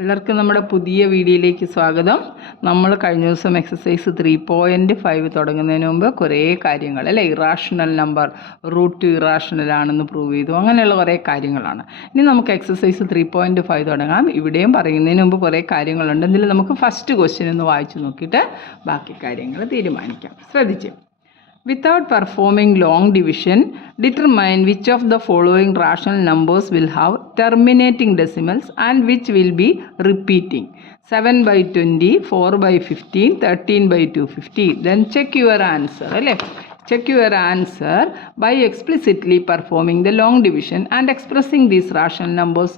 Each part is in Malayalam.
എല്ലാവർക്കും നമ്മുടെ പുതിയ വീഡിയോയിലേക്ക് സ്വാഗതം. നമ്മൾ കഴിഞ്ഞ ദിവസം എക്സസൈസ് 3.5 തുടങ്ങുന്നതിന് മുമ്പ് കുറേ കാര്യങ്ങൾ അല്ലേ, ഇറാഷണൽ നമ്പർ റൂട്ട് ഇറാഷണൽ ആണെന്ന് പ്രൂവ് ചെയ്തു, അങ്ങനെയുള്ള കുറേ കാര്യങ്ങളാണ്. ഇനി നമുക്ക് എക്സസൈസ് 3.5 തുടങ്ങാം. ഇവിടെയും പറയുന്നതിന് മുമ്പ് കുറേ കാര്യങ്ങളുണ്ട്. എന്തെങ്കിലും നമുക്ക് ഫസ്റ്റ് ക്വസ്റ്റ്യൻ ഒന്ന് വായിച്ചു നോക്കിയിട്ട് ബാക്കി കാര്യങ്ങൾ തീരുമാനിക്കാം. ശ്രദ്ധിച്ചു. Without performing long division, determine which of the following rational numbers will have terminating decimals and which will be repeating. 7/20, 4/15, 13/250. Then check your answer. Check your answer by explicitly performing the long division and expressing these rational numbers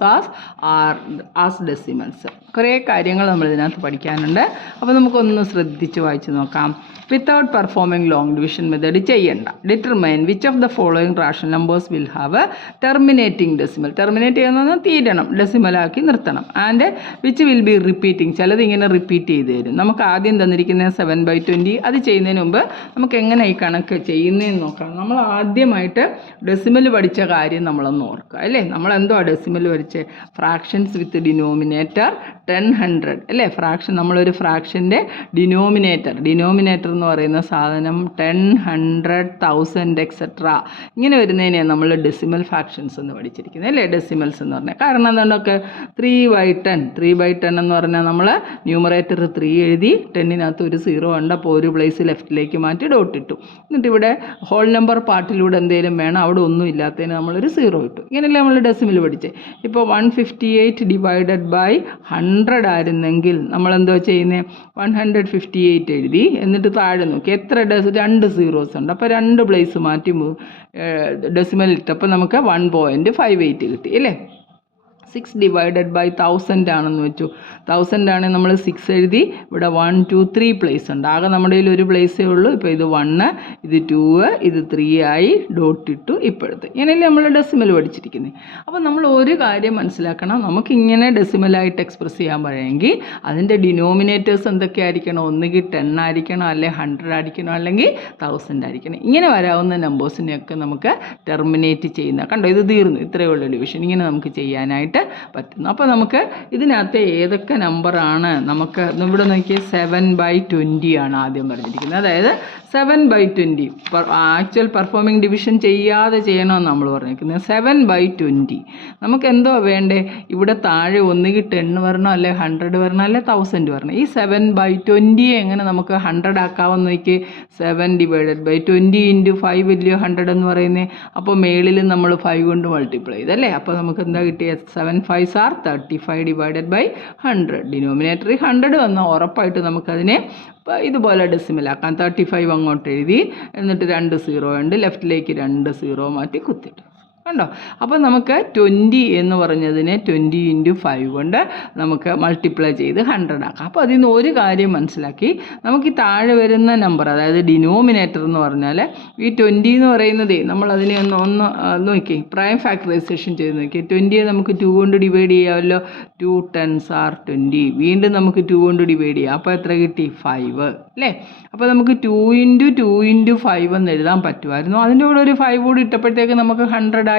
as decimals. കുറേ കാര്യങ്ങൾ നമ്മൾ ഇതിനകത്ത് പഠിക്കാനുണ്ട്. അപ്പോൾ നമുക്കൊന്ന് ശ്രദ്ധിച്ച് വായിച്ച് നോക്കാം. Without performing long division method ചെയ്യണ്ട. Determine which of the following rational numbers will have terminating decimal. Terminate ചെയ്യുന്നത് തീരണം, ഡെസിമലാക്കി നിർത്തണം. And which will be repeating. ചിലത് ഇങ്ങനെ റിപ്പീറ്റ് ചെയ്ത് തരും. നമുക്ക് ആദ്യം തന്നിരിക്കുന്ന 7/20. അത് ചെയ്യുന്നതിന് മുമ്പ് നമുക്ക് എങ്ങനെ ഈ കണക്ക് ചെയ്യുന്നതെന്ന് നോക്കാം. നമ്മൾ ആദ്യമായിട്ട് ഡെസിമൽ പഠിച്ച കാര്യം നമ്മളൊന്ന് ഓർക്കുക അല്ലേ. നമ്മളെന്തോ ഡെസിമൽ പഠിച്ച് ഫ്രാക്ഷൻസ് വിത്ത് ഡിനോമിനേറ്റർ 10, 100 അല്ലേ. ഫ്രാക്ഷൻ, നമ്മളൊരു ഫ്രാക്ഷൻ്റെ ഡിനോമിനേറ്റർ എന്ന് പറയുന്ന സാധനം 10, 100, 1000 എക്സെട്ര ഇങ്ങനെ വരുന്നതിനെയാണ് നമ്മൾ ഡെസിമൽ ഫ്രാക്ഷൻസ് എന്ന് പഠിച്ചിരിക്കുന്നത് അല്ലേ. ഡെസിമൽസ് എന്ന് പറഞ്ഞാൽ കാരണം എന്തുകൊണ്ടൊക്കെ 3/10 എന്ന് പറഞ്ഞാൽ നമ്മൾ ന്യൂമറേറ്റർ 3 എഴുതി, 10-നകത്ത് ഒരു 0 ഉണ്ട്, അപ്പോൾ ഒരു പ്ലേസ് ലെഫ്റ്റിലേക്ക് മാറ്റി ഡോട്ട് ഇട്ടു. എന്നിട്ട് ഇവിടെ ഹോൾ നമ്പർ പാർട്ടിലൂടെ എന്തെങ്കിലും വേണം, അവിടെ ഒന്നും ഇല്ലാത്തതിന് നമ്മളൊരു 0 ഇട്ടു. ഇങ്ങനെയല്ലേ നമ്മൾ ഡെസിമൽ പഠിച്ചേ. ഇപ്പോൾ 158 ഡിവൈഡഡ് ബൈ 100 ആയിരുന്നെങ്കിൽ നമ്മളെന്തോ ചെയ്യുന്നത്, 158 എഴുതി, എന്നിട്ട് താഴെ നോക്കി എത്ര 2 സീറോസ് ഉണ്ട്. അപ്പോൾ 2 പ്ലേസ് മാറ്റി ഡെസിമൽ ഇട്ടപ്പോൾ നമുക്ക് 1.58 കിട്ടി അല്ലേ. 6 ഡിവൈഡഡ് ബൈ 1000 ആണെന്ന് വെച്ചു. 1000 ആണെങ്കിൽ നമ്മൾ 6 എഴുതി, ഇവിടെ 1, 2, 3 പ്ലേസ് ഉണ്ട്. ആകെ നമ്മുടെ കയ്യിൽ ഒരു പ്ലേസേ ഉള്ളൂ. ഇപ്പോൾ ഇത് 1, ഇത് 2, ഇത് 3 ആയി ഡോട്ട് ഇട്ടു. ഇപ്പോഴത്തെ ഇങ്ങനെയല്ലേ നമ്മൾ ഡെസിമൽ പഠിച്ചിരിക്കുന്നത്. അപ്പോൾ നമ്മൾ ഒരു കാര്യം മനസ്സിലാക്കണം, നമുക്കിങ്ങനെ ഡെസിമലായിട്ട് എക്സ്പ്രസ് ചെയ്യാൻ പറയുമെങ്കിൽ അതിൻ്റെ ഡിനോമിനേറ്റേഴ്സ് എന്തൊക്കെയായിരിക്കണം, ഒന്നുകിൽ 10 ആയിരിക്കണം, അല്ലെങ്കിൽ 100 ആയിരിക്കണം, അല്ലെങ്കിൽ 1000 ആയിരിക്കണം. ഇങ്ങനെ വരാവുന്ന നമ്പേഴ്സിനെയൊക്കെ നമുക്ക് ടെർമിനേറ്റ് ചെയ്യുന്ന കണ്ടോ, ഇത് തീർന്നു, ഇത്രയേ ഉള്ളൂ ഡിവിഷൻ. ഇങ്ങനെ നമുക്ക് ചെയ്യാനായിട്ട് പറ്റുന്നു. അപ്പോൾ നമുക്ക് ഇതിനകത്ത് ഏതൊക്കെ നമ്പറാണ് നമുക്ക് ഇവിടെ നോക്കിയാൽ 7/20 ആണ് ആദ്യം പറഞ്ഞിരിക്കുന്നത്. അതായത് 7/20 ആക്ച്വൽ പെർഫോമിംഗ് ഡിവിഷൻ ചെയ്യാതെ ചെയ്യണമെന്ന് നമ്മൾ പറഞ്ഞിരിക്കുന്നത്. 7/20 നമുക്ക് എന്തോ വേണ്ടേ, ഇവിടെ താഴെ ഒന്നുകിൽ 10 വരണം, അല്ലെ 100 വരണം, അല്ലെ 1000 വരണം. ഈ 7/20 എങ്ങനെ നമുക്ക് 100 ആക്കാമെന്ന് നോക്കി. 7 ഡിവൈഡഡ് ബൈ 20 × 5 വലിയ 100 എന്ന് പറയുന്നത്. അപ്പോൾ മേളിൽ നമ്മൾ 5 കൊണ്ട് മൾട്ടിപ്ലൈ ചെയ്തല്ലേ. അപ്പോൾ നമുക്ക് എന്താ കിട്ടിയത്, 7 5s are 35 ഡിവൈഡഡ് ബൈ 100. ഡിനോമിനേറ്ററിൽ 100 വന്നാൽ ഉറപ്പായിട്ട് നമുക്കതിനെ ഇതുപോലെ ഡെസിമലാക്കാം. 35 അങ്ങോട്ട് എഴുതി, എന്നിട്ട് 2 0 ഉണ്ട്, ലെഫ്റ്റിലേക്ക് 2 0 മാറ്റി കുത്തിട്ട് കണ്ടോ. അപ്പോൾ നമുക്ക് 20 എന്ന് പറഞ്ഞതിനെ 20 × 5 കൊണ്ട് നമുക്ക് മൾട്ടിപ്ലൈ ചെയ്ത് 100 ആക്കാം. അപ്പോൾ അതിൽ നിന്ന് ഒരു കാര്യം മനസ്സിലാക്കി, നമുക്ക് ഈ താഴെ വരുന്ന നമ്പർ, അതായത് ഡിനോമിനേറ്റർ എന്ന് പറഞ്ഞാൽ ഈ 20 എന്ന് പറയുന്നതേ, നമ്മളതിനെ ഒന്ന് നോക്കി പ്രൈം ഫാക്ടറൈസേഷൻ ചെയ്ത് നോക്കി. 20 നമുക്ക് 2 കൊണ്ട് ഡിവൈഡ് ചെയ്യാമല്ലോ. 2 10s are 20. വീണ്ടും നമുക്ക് 2 കൊണ്ട് ഡിവൈഡ് ചെയ്യാം. അപ്പോൾ എത്ര കിട്ടി, 5 അല്ലേ. അപ്പോൾ നമുക്ക് 2 × 2 × 5 എന്ന് എഴുതാൻ പറ്റുമായിരുന്നു. അതിൻ്റെ കൂടെ ഒരു 5 കൂടി ഇട്ടപ്പോഴത്തേക്ക് നമുക്ക് 100 ആയി.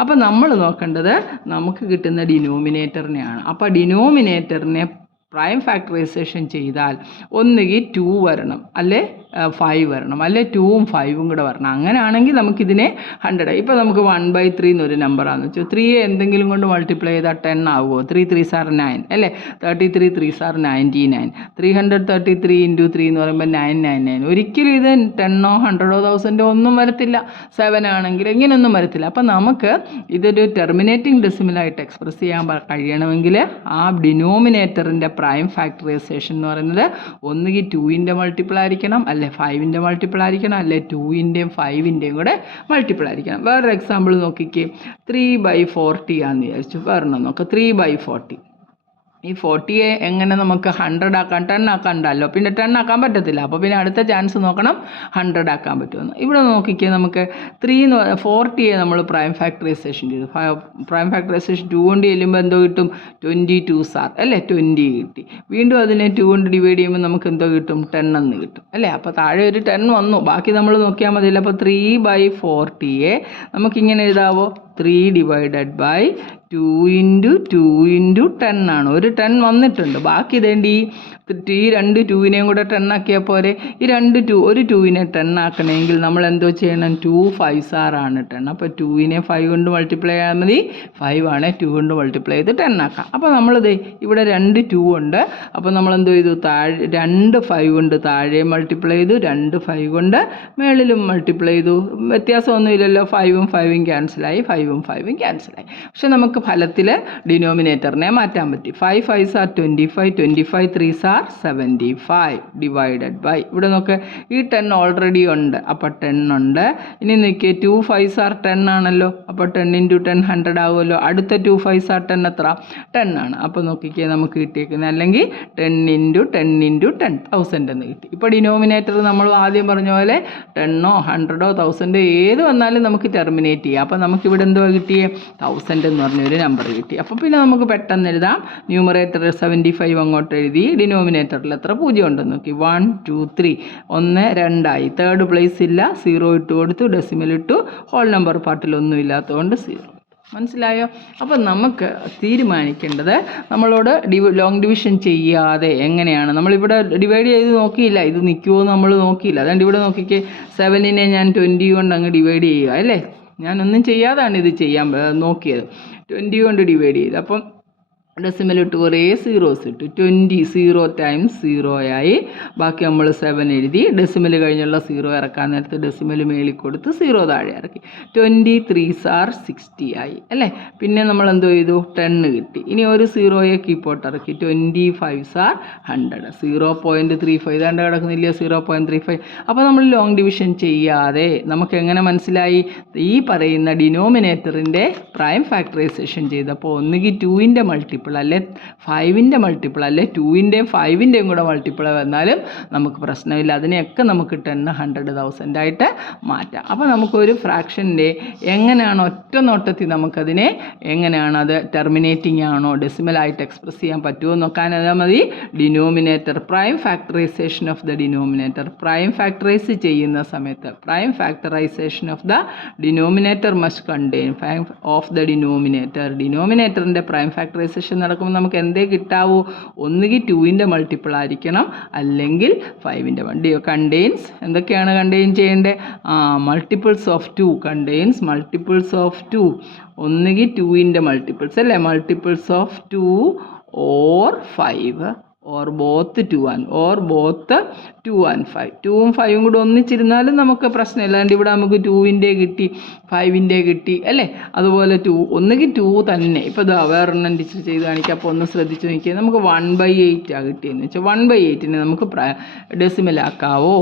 അപ്പോൾ നമ്മൾ നോക്കേണ്ടത് നമുക്ക് കിട്ടുന്ന ഡിനോമിനേറ്ററിനെയാണ്. അപ്പോൾ ഡിനോമിനേറ്ററിനെ പ്രൈം ഫാക്ടറൈസേഷൻ ചെയ്താൽ ഒന്നുകിൽ 2 വരണം, അല്ലേ 5 വരണം, അല്ലെ 2ഉം 5ഉം കൂടെ വരണം. അങ്ങനെയാണെങ്കിൽ നമുക്കിതിനെ 100. ഇപ്പോൾ നമുക്ക് 1/3 എന്നൊരു നമ്പറാണെന്ന് വെച്ചു. 3 എന്തെങ്കിലും കൊണ്ട് മൾട്ടിപ്ലൈ ചെയ്താൽ 10 ആവുമോ. 3 3s are 9 അല്ലേ. 33 3s are 99. 333 × 3 എന്ന് പറയുമ്പോൾ 999. ഒരിക്കലും ഇത് 10ഓ 100ഓ 1000ഓ ഒന്നും വരത്തില്ല. 7 ആണെങ്കിൽ ഇങ്ങനെയൊന്നും വരത്തില്ല. അപ്പം നമുക്ക് ഇതൊരു ടെർമിനേറ്റിംഗ് ഡെസിമലായിട്ട് എക്സ്പ്രസ് ചെയ്യാൻ കഴിയണമെങ്കിൽ ആ ഡിനോമിനേറ്ററിൻ്റെ പ്രൈം ഫാക്ടറൈസേഷൻ എന്ന് പറയുന്നത് ഒന്നുകിൽ 2ൻ്റെ മൾട്ടിപ്പിൾ ആയിരിക്കണം, അല്ലെ 5ൻ്റെ മൾട്ടിപ്പിൾ ആയിരിക്കണം, അല്ലെ 2ൻ്റെയും 5ൻ്റെയും കൂടെ മൾട്ടിപ്പിൾ ആയിരിക്കണം. വേറൊരു എക്സാമ്പിൾ നോക്കിക്കേ. 3/40 ആണെന്ന് വിചാരിച്ചു. വേറൊന്നും നോക്കാം. 3/40. ഈ 40യെ എങ്ങനെ നമുക്ക് 100 ആക്കാൻ, 10 ആക്കാണ്ടല്ലോ. പിന്നെ 10 ആക്കാൻ പറ്റത്തില്ല. അപ്പോൾ പിന്നെ അടുത്ത ചാൻസ് നോക്കണം 100 ആക്കാൻ പറ്റുമെന്ന്. ഇവിടെ നോക്കിക്കേ, നമുക്ക് 40യെ നമ്മൾ പ്രൈം ഫാക്ടറൈസേഷൻ ചെയ്തു. പ്രൈം ഫാക്ടറൈസേഷൻ 2 കൊണ്ട് ചെല്ലുമ്പോൾ എന്തോ കിട്ടും, 22s are അല്ലേ, 20 കിട്ടി. വീണ്ടും അതിനെ 2 കൊണ്ട് ഡിവൈഡ് ചെയ്യുമ്പോൾ നമുക്ക് എന്തോ കിട്ടും, 10 എന്ന് കിട്ടും അല്ലേ. അപ്പോൾ താഴെ ഒരു 10 വന്നു, ബാക്കി നമ്മൾ നോക്കിയാൽ മതിയല്ലോ. അപ്പോൾ 3/40യെ നമുക്കിങ്ങനെ എഴുതാവോ, 3 ഡിവൈഡഡ് ബൈ 2 ഇൻറ്റു 2 ഇൻറ്റു 10 ആണ്. ഒരു 10 വന്നിട്ടുണ്ട്. ബാക്കി ഇതേണ്ടി ഈ രണ്ട് 2വിനെയും കൂടെ 10 ആക്കിയാൽ പോരെ. ഈ ഒരു 2വിനെ 10 ആക്കണമെങ്കിൽ നമ്മൾ എന്തോ ചെയ്യണം? 2 5s ആണ് 10. അപ്പോൾ 2വിനെ 5 കൊണ്ട് മൾട്ടിപ്ലൈ ചെയ്യാൻ മതി. 5 ആണ് 2 കൊണ്ട് മൾട്ടിപ്ലൈ ചെയ്ത് 10 ആക്കാം. അപ്പോൾ നമ്മളിത് ഇവിടെ 2 2 ഉണ്ട്. അപ്പോൾ നമ്മൾ എന്തോ ചെയ്തു? താഴെ 2 5 കൊണ്ട് താഴെ മൾട്ടിപ്ലൈ ചെയ്തു, 2 5 കൊണ്ട് മേളിലും മൾട്ടിപ്ലൈ ചെയ്തു. വ്യത്യാസമൊന്നുമില്ലല്ലോ. 5ഉം 5ഉം ക്യാൻസലായി, 5ഉം 5ഉം ക്യാൻസലായി. പക്ഷെ നമുക്ക് ഫലത്തിൽ ഡിനോമിനേറ്ററിനെ മാറ്റാൻ പറ്റി. 5 5s are 25, 25 3s are 75 divided by, ഇവിടെ നോക്ക് ഈ 10 ഓൾറെഡി ഉണ്ട്, അപ്പോൾ 10 ഉണ്ട്. ഇനി നോക്കിയേ 2 5s are 10 ആണല്ലോ, അപ്പോൾ 10 ഇൻറ്റു 10 100 ആവുമല്ലോ. അടുത്ത 2 5s are 10 എത്ര? 10 ആണ്. അപ്പോൾ നോക്കിക്കേ നമുക്ക് കിട്ടിയേക്കുന്നത്, അല്ലെങ്കിൽ 10 ഇൻറ്റു 10 ഇൻറ്റു 10 1000 എന്ന് കിട്ടി. ഇപ്പോൾ ഡിനോമിനേറ്റർ നമ്മൾ ആദ്യം പറഞ്ഞ പോലെ 10ഓ 100ഓ 1000 ഏത് വന്നാലും നമുക്ക് ടെർമിനേറ്റ് ചെയ്യാം. അപ്പോൾ നമുക്കിവിടെ എന്തോ കിട്ടിയേ? 1000 എന്ന് പറഞ്ഞൊരു നമ്പർ കിട്ടി. അപ്പോൾ പിന്നെ നമുക്ക് പെട്ടെന്ന് എഴുതാം. ന്യൂമറേറ്റർ 75 അങ്ങോട്ട് എഴുതി, ഡിനോമിനേറ്ററിൽ എത്ര 0 ഉണ്ടെന്ന് നോക്കി. 1 2 3 1 2 ആയി. തേർഡ് പ്ലേസ് ഇല്ല, 0 ഇട്ട് കൊടുത്തു, ഡെസിമൽ ഇട്ടു. ഹോൾ നമ്പർ പാർട്ടിൽ ഒന്നും ഇല്ലാത്തതുകൊണ്ട് 0. മനസ്സിലായോ? അപ്പോൾ നമുക്ക് തീരുമാനിക്കേണ്ടത് നമ്മളോട് ലോങ് ഡിവിഷൻ ചെയ്യാതെ എങ്ങനെയാണ്. നമ്മളിവിടെ ഡിവൈഡ് ചെയ്ത് നോക്കിയില്ല, ഇത് നിൽക്കുമോ നമ്മൾ നോക്കിയില്ല. അതുകൊണ്ട് ഇവിടെ നോക്കിക്കേ, 7നെ ഞാൻ 20 കൊണ്ട് അങ്ങ് ഡിവൈഡ് ചെയ്യുക അല്ലേ. ഞാനൊന്നും ചെയ്യാതാണ് ഇത് ചെയ്യാൻ നോക്കിയത്. 20 കൊണ്ട് ഡിവൈഡ് ചെയ്ത്, അപ്പം ഡെസിമൽ ഇട്ട് കുറേ സീറോസ് ഇട്ടു. 20 0 ടൈംസ് 0 ആയി. ബാക്കി നമ്മൾ 7 എഴുതി. ഡെസിമൽ കഴിഞ്ഞുള്ള 0 ഇറക്കാൻ നേരത്ത് ഡെസിമൽ മേളിൽ കൊടുത്ത് 0 താഴെ ഇറക്കി. 23s are 60 ആയി അല്ലേ. പിന്നെ നമ്മൾ എന്തോ ചെയ്തു? 10 കിട്ടി. ഇനി ഒരു 0യെ കീപ്പോട്ട് ഇറക്കി. 25s are 100. 0.35 ഇതാണ്ട് കിടക്കുന്നില്ല, 0.35. അപ്പോൾ നമ്മൾ ലോങ് ഡിവിഷൻ ചെയ്യാതെ നമുക്ക് എങ്ങനെ മനസ്സിലായി? ഈ പറയുന്ന ഡിനോമിനേറ്ററിൻ്റെ പ്രൈം ഫാക്ടറൈസേഷൻ ചെയ്തപ്പോൾ ഒന്നുകിൽ 2ൻ്റെ മൾട്ടിപ്പിൾ അല്ലെ 5ൻ്റെ മൾട്ടിപ്പിൾ അല്ലെ 2ൻ്റെയും 5ൻ്റെയും കൂടെ മൾട്ടിപ്പിൾ വന്നാലും നമുക്ക് പ്രശ്നമില്ല. അതിനെയൊക്കെ നമുക്ക് 10 100 1000 ആയിട്ട് മാറ്റാം. അപ്പോൾ നമുക്കൊരു ഫ്രാക്ഷൻ്റെ എങ്ങനെയാണ് ഒറ്റ നോട്ടത്തിൽ നമുക്കതിനെ എങ്ങനെയാണ് അത് ടെർമിനേറ്റിംഗ് ആണോ ഡെസിമലായിട്ട് എക്സ്പ്രസ് ചെയ്യാൻ പറ്റുമോ നോക്കാൻ അതാ മതി. Denominator prime factorisation of the denominator. Prime factorise ചെയ്യുന്ന സമയത്ത് prime factorisation of the denominator must contain of the denominator. ഡിനോമിനേറ്ററിൻ്റെ പ്രൈം ഫാക്ടറൈസേഷൻ നടക്കുമ്പോൾ നമുക്ക് എന്തേ കിട്ടാവൂ? ഒന്നുകിൽ 2ൻ്റെ മൾട്ടിപ്പിൾ ആയിരിക്കണം, അല്ലെങ്കിൽ 5ൻ്റെ കണ്ടെയ്ൻസ്. എന്തൊക്കെയാണ് കണ്ടെയ്ൻ ചെയ്യേണ്ടത്? Multiples of 2 contains multiples of 2. ഒന്നുകിൽ 2ൻ്റെ മൾട്ടിപ്പിൾസ് അല്ലേ, multiples of 2 or 5 or both 2 and 5. 2ഉം 5ഉം കൂടെ ഒന്നിച്ചിരുന്നാലും നമുക്ക് പ്രശ്നമില്ല. അതുകൊണ്ട് ഇവിടെ നമുക്ക് 2ൻ്റെ കിട്ടി, 5ൻ്റെ കിട്ടി അല്ലേ. അതുപോലെ 2 ഒന്നുകിൽ 2 തന്നെ. ഇപ്പോൾ ഇതാ വേറൊരെണ്ണം ടീച്ചർ ചെയ്ത് കാണിക്കാം. അപ്പോൾ ഒന്ന് ശ്രദ്ധിച്ച് നോക്കിയാൽ നമുക്ക് 1/8 കിട്ടിയെന്ന് വെച്ചാൽ 1/8നെ നമുക്ക് ഡെസിമലാക്കാവോ?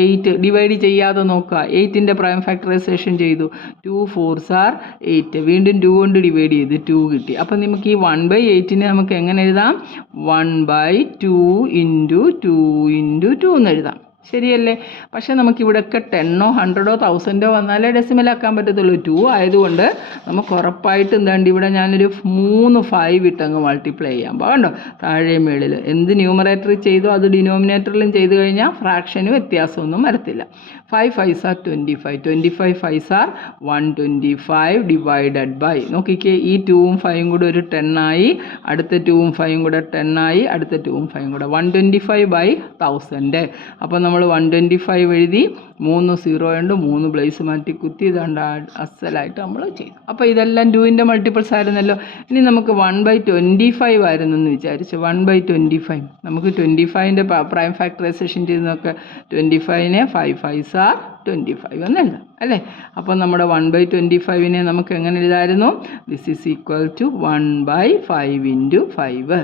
8 ഡിവൈഡ് ചെയ്യാതെ നോക്കുക. 8ൻ്റെ പ്രൈം ഫാക്ടറൈസേഷൻ ചെയ്തു. 2 4s are 8. വീണ്ടും 2 കൊണ്ട് ഡിവൈഡ് ചെയ്ത് 2 കിട്ടി. അപ്പം നമുക്ക് ഈ 1/8നെ നമുക്ക് എങ്ങനെ എഴുതാം? 1/2 ഇൻറ്റു 2 ഇൻറ്റു 2 എന്ന് എഴുതാം. ശരിയല്ലേ? പക്ഷേ നമുക്കിവിടെയൊക്കെ 10ഓ 100ഓ 1000ഓ വന്നാലേ ഡെസിമലാക്കാൻ പറ്റത്തുള്ളൂ. 2 ആയതുകൊണ്ട് നമുക്ക് ഉറപ്പായിട്ട് എന്താണ്ട് ഇവിടെ ഞാനൊരു 3 5 ഇട്ടങ്ങ് മൾട്ടിപ്ലൈ ചെയ്യാം. കണ്ടോ താഴെ മേളിൽ എന്ത് ന്യൂമറേറ്ററിൽ ചെയ്തോ അത് ഡിനോമിനേറ്ററിലും ചെയ്ത് കഴിഞ്ഞാൽ ഫ്രാക്ഷന് വ്യത്യാസമൊന്നും വരത്തില്ല. 5 5s are 25. 25 5s are 125 divided by, നോക്കിക്കേ ഈ 2ഉം 5ഉം കൂടെ ഒരു 10 ആയി, അടുത്ത 2ഉം 5ഉം കൂടെ 10 ആയി, അടുത്ത 2ഉം 5ഉം കൂടെ 125/1000. അപ്പോൾ നമ്മൾ 125 എഴുതി, 3 0 ഉണ്ട്, 3 പ്ലേസ് മാറ്റി കുത്തി ഇതാണ്ട് അസലായിട്ട് നമ്മൾ ചെയ്തു. അപ്പോൾ ഇതെല്ലാം 2ൻ്റെ മൾട്ടിപ്പിൾസ് ആയിരുന്നല്ലോ. ഇനി നമുക്ക് 1/25 ആയിരുന്നെന്ന് വിചാരിച്ചു. 1/25 നമുക്ക് 25ൻ്റെ പ്രൈം ഫാക്ടറൈസേഷൻ ചെയ്ത് നോക്കുക. 25നെ 5 5s are 25 എന്ന് എഴുതാം അല്ലേ. അപ്പോൾ നമ്മുടെ 1/25നെ നമുക്ക് എങ്ങനെ എഴുതാമായിരുന്നു? This is equal to 1/5 into 5.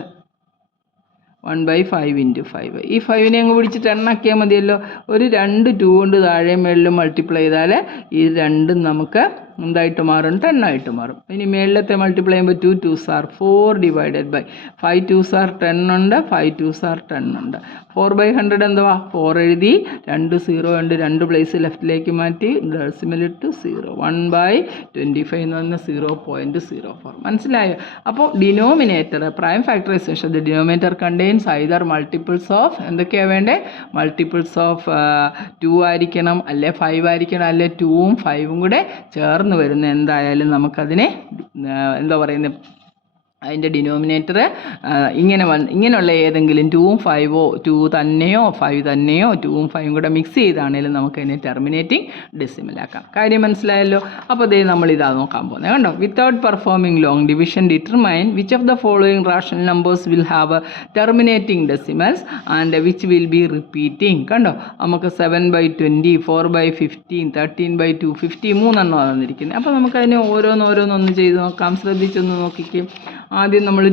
1/5 into 5. ഈ 5നെ അങ്ങ് പിടിച്ചിട്ട് എണ്ണാക്കിയാൽ മതിയല്ലോ. ഒരു 2 2 കൊണ്ട് താഴെ മേളിലും മൾട്ടിപ്ലൈ ചെയ്താൽ ഈ രണ്ടും നമുക്ക് എന്തായിട്ട് മാറും? 10 ആയിട്ട് മാറും. ഇനി മേളിലത്തെ മൾട്ടിപ്ലൈ ചെയ്യുമ്പോൾ 2 2s are 4 divided by 5 2s are 10 ഉണ്ട്, 5 2s are 10 ഉണ്ട്. 4/100 എന്തുവാ? 4 എഴുതി, 2 0 ഉണ്ട്, 2 പ്ലേസ് ലെഫ്റ്റിലേക്ക് മാറ്റി ഡെസിമൽ ഇട്ട് 0. 1/25 എന്ന് പറഞ്ഞാൽ 0.04. മനസ്സിലായോ? അപ്പോൾ denominator prime factorisation the denominator contains either multiples of എന്തൊക്കെയാണ് വേണ്ടേ? മൾട്ടിപ്പിൾസ് ഓഫ് 2 ആയിരിക്കണം, അല്ലെ 5 ആയിരിക്കണം, അല്ലെ 2ഉം 5ഉം കൂടെ ചേർന്ന് തുടർന്ന് വരുന്ന എന്തായാലും നമുക്കതിനെ എന്താ പറയുന്നത്, അതിൻ്റെ ഡിനോമിനേറ്റർ ഇങ്ങനെയുള്ള ഏതെങ്കിലും 2ഉം 5ഓ 2 തന്നെയോ 5 തന്നെയോ 2ഉം 5ഉം കൂടെ മിക്സ് ചെയ്താണെങ്കിലും നമുക്കതിനെ ടെർമിനേറ്റിംഗ് ഡെസിമലാക്കാം. കാര്യം മനസ്സിലായല്ലോ. അപ്പോൾ അതേ നമ്മളിതാ നോക്കാൻ പോകുന്നത് കണ്ടോ. Without performing long division determine which of the following rational numbers will have terminating decimals and which will be repeating. കണ്ടോ, നമുക്ക് 7/20, 4/15, 13/2, 53 തന്നിരിക്കുന്നത്. അപ്പോൾ നമുക്കതിനെ ഓരോന്നോരോന്നൊന്ന് ചെയ്ത് നോക്കാം. ശ്രദ്ധിച്ചൊന്ന് നോക്കിക്കും. ആദ്യം നമ്മൾ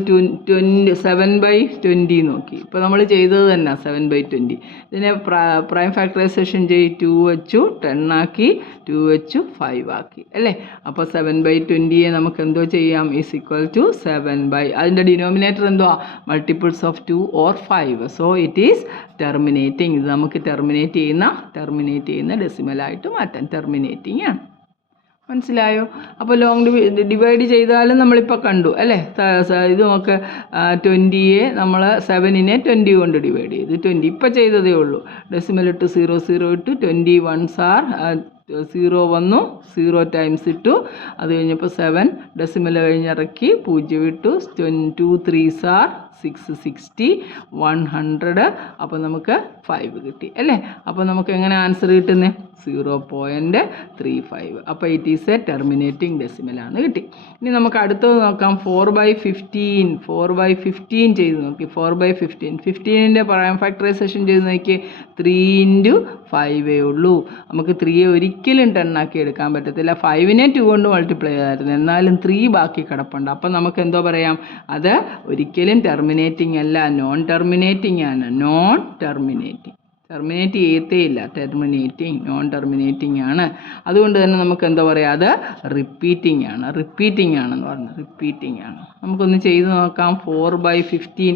7/20 നോക്കി. ഇപ്പോൾ നമ്മൾ ചെയ്തത് തന്നെ 7/20. ഇതിനെ പ്രൈം ഫാക്ടറൈസേഷൻ ചെയ്ത് 2 വെച്ചു 10 ആക്കി, 2 വെച്ചു 5 ആക്കി അല്ലേ. അപ്പോൾ 7/20 നമുക്ക് എന്തോ ചെയ്യാം, ഈസ് ഈക്വൽ ടു 7 അതിൻ്റെ ഡിനോമിനേറ്റർ എന്തോ multiples of 2 or 5. So it is terminating. ഇത് നമുക്ക് ടെർമിനേറ്റ് ചെയ്യുന്ന ഡെസിമലായിട്ട് മാറ്റാം. ടെർമിനേറ്റിംഗ് ആണ്. മനസ്സിലായോ? അപ്പോൾ ലോങ് ഡിവൈഡ് ചെയ്താലും നമ്മളിപ്പോൾ കണ്ടു അല്ലേ. ഇത് നമുക്ക് 20യെ നമ്മൾ 7നെ 20 കൊണ്ട് ഡിവൈഡ് ചെയ്തു. 20 ഇപ്പോൾ ചെയ്തതേ ഉള്ളൂ. ഡെസിമൽ ഇട്ട് 0 ഇട്ടു. 21s are 0 വന്നു, 0 ടൈംസ് ഇട്ടു. അത് കഴിഞ്ഞപ്പോൾ 7 ഡെസിമൽ കഴിഞ്ഞിറക്കി 0 ഇട്ടു. 2 3s are 6, 60, 100. അപ്പോൾ നമുക്ക് 5 കിട്ടി അല്ലേ. അപ്പോൾ നമുക്ക് എങ്ങനെ ആൻസർ കിട്ടുന്നത്? 0.35. അപ്പോൾ ഇറ്റ് ഈസ് എ ടെർമിനേറ്റിംഗ് ഡെസിമലാണ് കിട്ടി. ഇനി നമുക്ക് അടുത്തത് നോക്കാം. 4/15 ചെയ്ത് നോക്കി. 4/15 15ൻ്റെ പ്രൈം ഫാക്ടറൈസേഷൻ ചെയ്ത് നോക്കി. 3 × 5 ഉള്ളൂ. നമുക്ക് 3യെ ഒരിക്കലും 10 ആക്കി എടുക്കാൻ പറ്റത്തില്ല. 5നെ 2 കൊണ്ട് മൾട്ടിപ്ലൈ ചെയ്തായിരുന്നു, എന്നാലും 3 ബാക്കി കിടപ്പുണ്ട്. അപ്പം നമുക്ക് എന്തോ പറയാം, അത് ഒരിക്കലും ടെർമിനേറ്റിംഗ് അല്ല, നോൺ ടെർമിനേറ്റിംഗ് ആണ്. നോൺ ടെർമിനേറ്റിംഗ്, ടെർമിനേറ്റ് ചെയ്യത്തേ ഇല്ല. നോൺ ടെർമിനേറ്റിംഗ് ആണ്. അതുകൊണ്ട് തന്നെ നമുക്ക് എന്താ പറയുക, അത് റിപ്പീറ്റിംഗ് ആണെന്ന് പറഞ്ഞാൽ റിപ്പീറ്റിംഗ് ആണ്. നമുക്കൊന്ന് ചെയ്ത് നോക്കാം. 4/15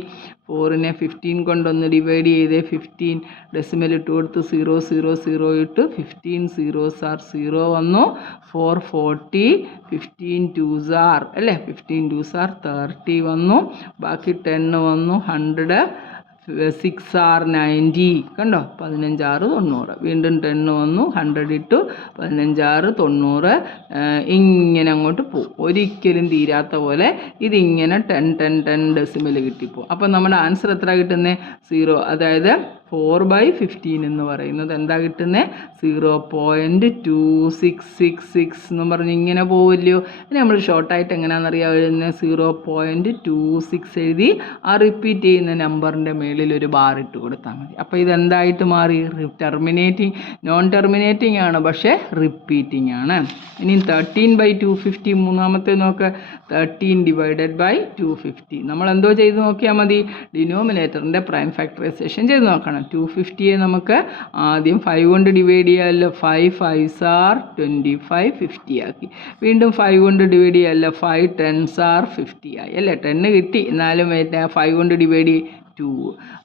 4നെ 15 കൊണ്ടൊന്ന് ഡിവൈഡ് ചെയ്തേ. 15 ഡെസിമൽ ഇട്ട് കൊടുത്ത് 0 0 0 ഇട്ട് 15 0s are 0 വന്നു. 440 15 2s are അല്ലേ, 15 2s are 30 വന്നു. ബാക്കി 10 വന്നു. 100 6 are 90. കണ്ടോ, 15 6 90. വീണ്ടും 10 വന്നു. 100 ഇട്ടു. 15 6 90. ഇങ്ങനെ അങ്ങോട്ട് പോകും. ഒരിക്കലും തീരാത്ത പോലെ ഇതിങ്ങനെ 10 ഡെസിമൽ കിട്ടിപ്പോവും. അപ്പം നമ്മുടെ ആൻസർ എത്ര കിട്ടുന്നത്? 0. അതായത് 4/15 എന്ന് പറയുന്നത് എന്താ കിട്ടുന്നത്? 0.2666 എന്ന് പറഞ്ഞ് ഇങ്ങനെ പോവില്ലയോ. ഇനി നമ്മൾ ഷോർട്ടായിട്ട് എങ്ങനെയാണെന്നറിയാം എഴുതുന്നത്? 0.26 എഴുതി ആ റിപ്പീറ്റ് ചെയ്യുന്ന നമ്പറിൻ്റെ മേളിൽ ഒരു ബാർ ഇട്ട് കൊടുത്താൽ മതി. അപ്പോൾ ഇതെന്തായിട്ട് മാറി? നോൺ ടെർമിനേറ്റിംഗ് ആണ്, പക്ഷേ റിപ്പീറ്റിംഗ് ആണ്. ഇനി 13/250 മൂന്നാമത്തെ നോക്ക്. 13/250 നമ്മൾ എന്തോ ചെയ്ത് നോക്കിയാൽ മതി? ഡിനോമിനേറ്ററിൻ്റെ പ്രൈം ഫാക്ടറൈസേഷൻ ചെയ്ത് നോക്കണം. 250യെ നമുക്ക് ആദ്യം 5 കൊണ്ട് ഡിവൈഡ് ചെയ്യാമല്ലോ. 5 5s are 25 50 ആക്കി. വീണ്ടും 5 കൊണ്ട് ഡിവൈഡ് ചെയ്യാമല്ലോ. 5 10s are 50 ആയി അല്ലേ. 10 കിട്ടി, എന്നാലും 5 കൊണ്ട് ഡിവൈഡ് 2.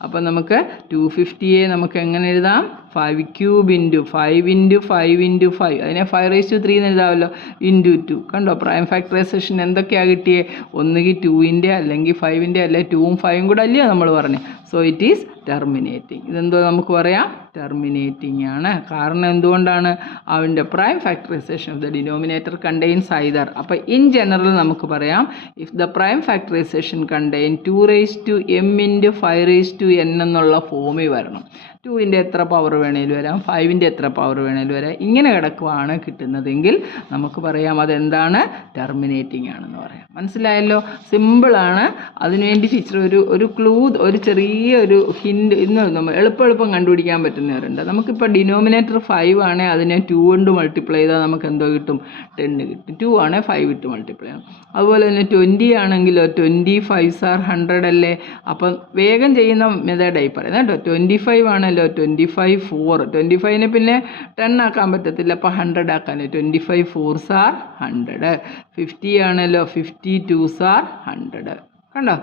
അപ്പം നമുക്ക് 250യെ നമുക്ക് എങ്ങനെ എഴുതാം? 5³ × 5 × 5 × 5. അതിനെ 5⁻³ എന്ന് എഴുതാമല്ലോ. × 2. കണ്ടോ, പ്രൈം ഫാക്ടറൈസേഷൻ എന്തൊക്കെയാണ് കിട്ടിയേ? ഒന്നുകിൽ 2ൻ്റെ അല്ലെങ്കിൽ 5ൻ്റെ അല്ലെ 2ഉം 5ഉം കൂടെ അല്ലയോ നമ്മൾ പറഞ്ഞു. So it is terminating. ഇതെന്തോ നമുക്ക് പറയാം, ടെർമിനേറ്റിംഗ് ആണ്. കാരണം എന്തുകൊണ്ടാണ്? അവൻ്റെ prime factorisation of the denominator contains either. അപ്പോൾ ഇൻ ജനറൽ നമുക്ക് പറയാം, if the prime factorisation contain 2m × 5n എന്നുള്ള ഫോമിൽ വരണം. 2ൻ്റെ എത്ര പവർ വേണേലും വരാം, 5ൻ്റെ എത്ര പവർ വേണേലും വരാം. ഇങ്ങനെ കിടക്കുവാണ് കിട്ടുന്നതെങ്കിൽ നമുക്ക് പറയാം അതെന്താണ്? ടെർമിനേറ്റിംഗ് ആണെന്ന് പറയാം. മനസ്സിലായല്ലോ? സിമ്പിളാണ്. അതിനുവേണ്ടി ടീച്ചർ ഒരു ക്ലൂ, ഒരു ചെറിയൊരു ഹിൻഡ് ഇന്ന് നമ്മൾ എളുപ്പം കണ്ടുപിടിക്കാൻ പറ്റുന്നവരുണ്ട്. നമുക്കിപ്പോൾ ഡിനോമിനേറ്റർ 5 ആണെങ്കിൽ അതിനെ 2 കൊണ്ട് മൾട്ടിപ്ലൈ ചെയ്താൽ നമുക്ക് എന്തോ കിട്ടും? 10 കിട്ടും. 2 ആണെങ്കിൽ 5 ഇട്ട് മൾട്ടിപ്ലൈ ചെയ്യണം. അതുപോലെ തന്നെ 20 ആണെങ്കിലോ 25s are 100 അല്ലേ. അപ്പം വേഗം ചെയ്യുന്ന മെത്തേഡായി പറയുന്നത് കേട്ടോ. 25 ആണല്ലോ, 25 4. 25നെ പിന്നെ 10 ആക്കാൻ പറ്റത്തില്ല, അപ്പോൾ 100 ആക്കാനേ. 25 4s are 100. 50 ആണല്ലോ, 52s are 100. കണ്ടോ,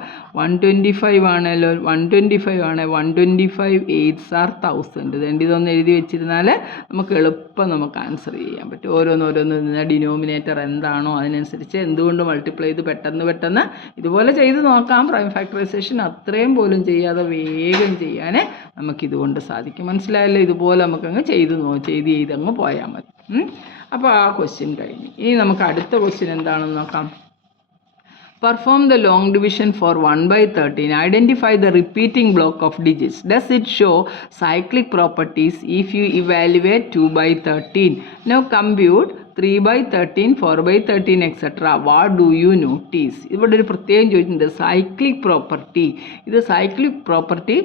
125 ആണല്ലോ, 125 ആണ്. 125 8s are 1000. ഇതൊന്ന് എഴുതി വെച്ചിരുന്നാൽ നമുക്ക് എളുപ്പം നമുക്ക് ആൻസർ ചെയ്യാൻ പറ്റും. ഓരോന്ന് ഡിനോമിനേറ്റർ എന്താണോ അതിനനുസരിച്ച് എന്തുകൊണ്ട് മൾട്ടിപ്ലൈ ചെയ്ത് പെട്ടെന്ന് ഇതുപോലെ ചെയ്ത് നോക്കാം. പ്രൈം ഫാക്ടറൈസേഷൻ അത്രയും പോലും ചെയ്യാതെ വേഗം ചെയ്യാൻ നമുക്കിതുകൊണ്ട് സാധിക്കും. മനസ്സിലായല്ലോ? ഇതുപോലെ നമുക്കങ്ങ് ചെയ്തങ്ങ് പോയാൽ മതി. അപ്പോൾ ആ ക്വസ്റ്റ്യൻ കഴിഞ്ഞു. ഇനി നമുക്ക് അടുത്ത ക്വസ്റ്റ്യൻ എന്താണെന്ന് നോക്കാം. Perform the long division for 1/13. Identify the repeating block of digits. Does it show cyclic properties if you evaluate 2/13? Now compute 3/13, 4/13, etc. What do you notice? ഇവിടെ ഒരു പ്രത്യേകം ചോദിച്ചിട്ടുണ്ട്, സൈക്ലിക് പ്രോപ്പർട്ടി. ഇത് സൈക്ലിക് പ്രോപ്പർട്ടി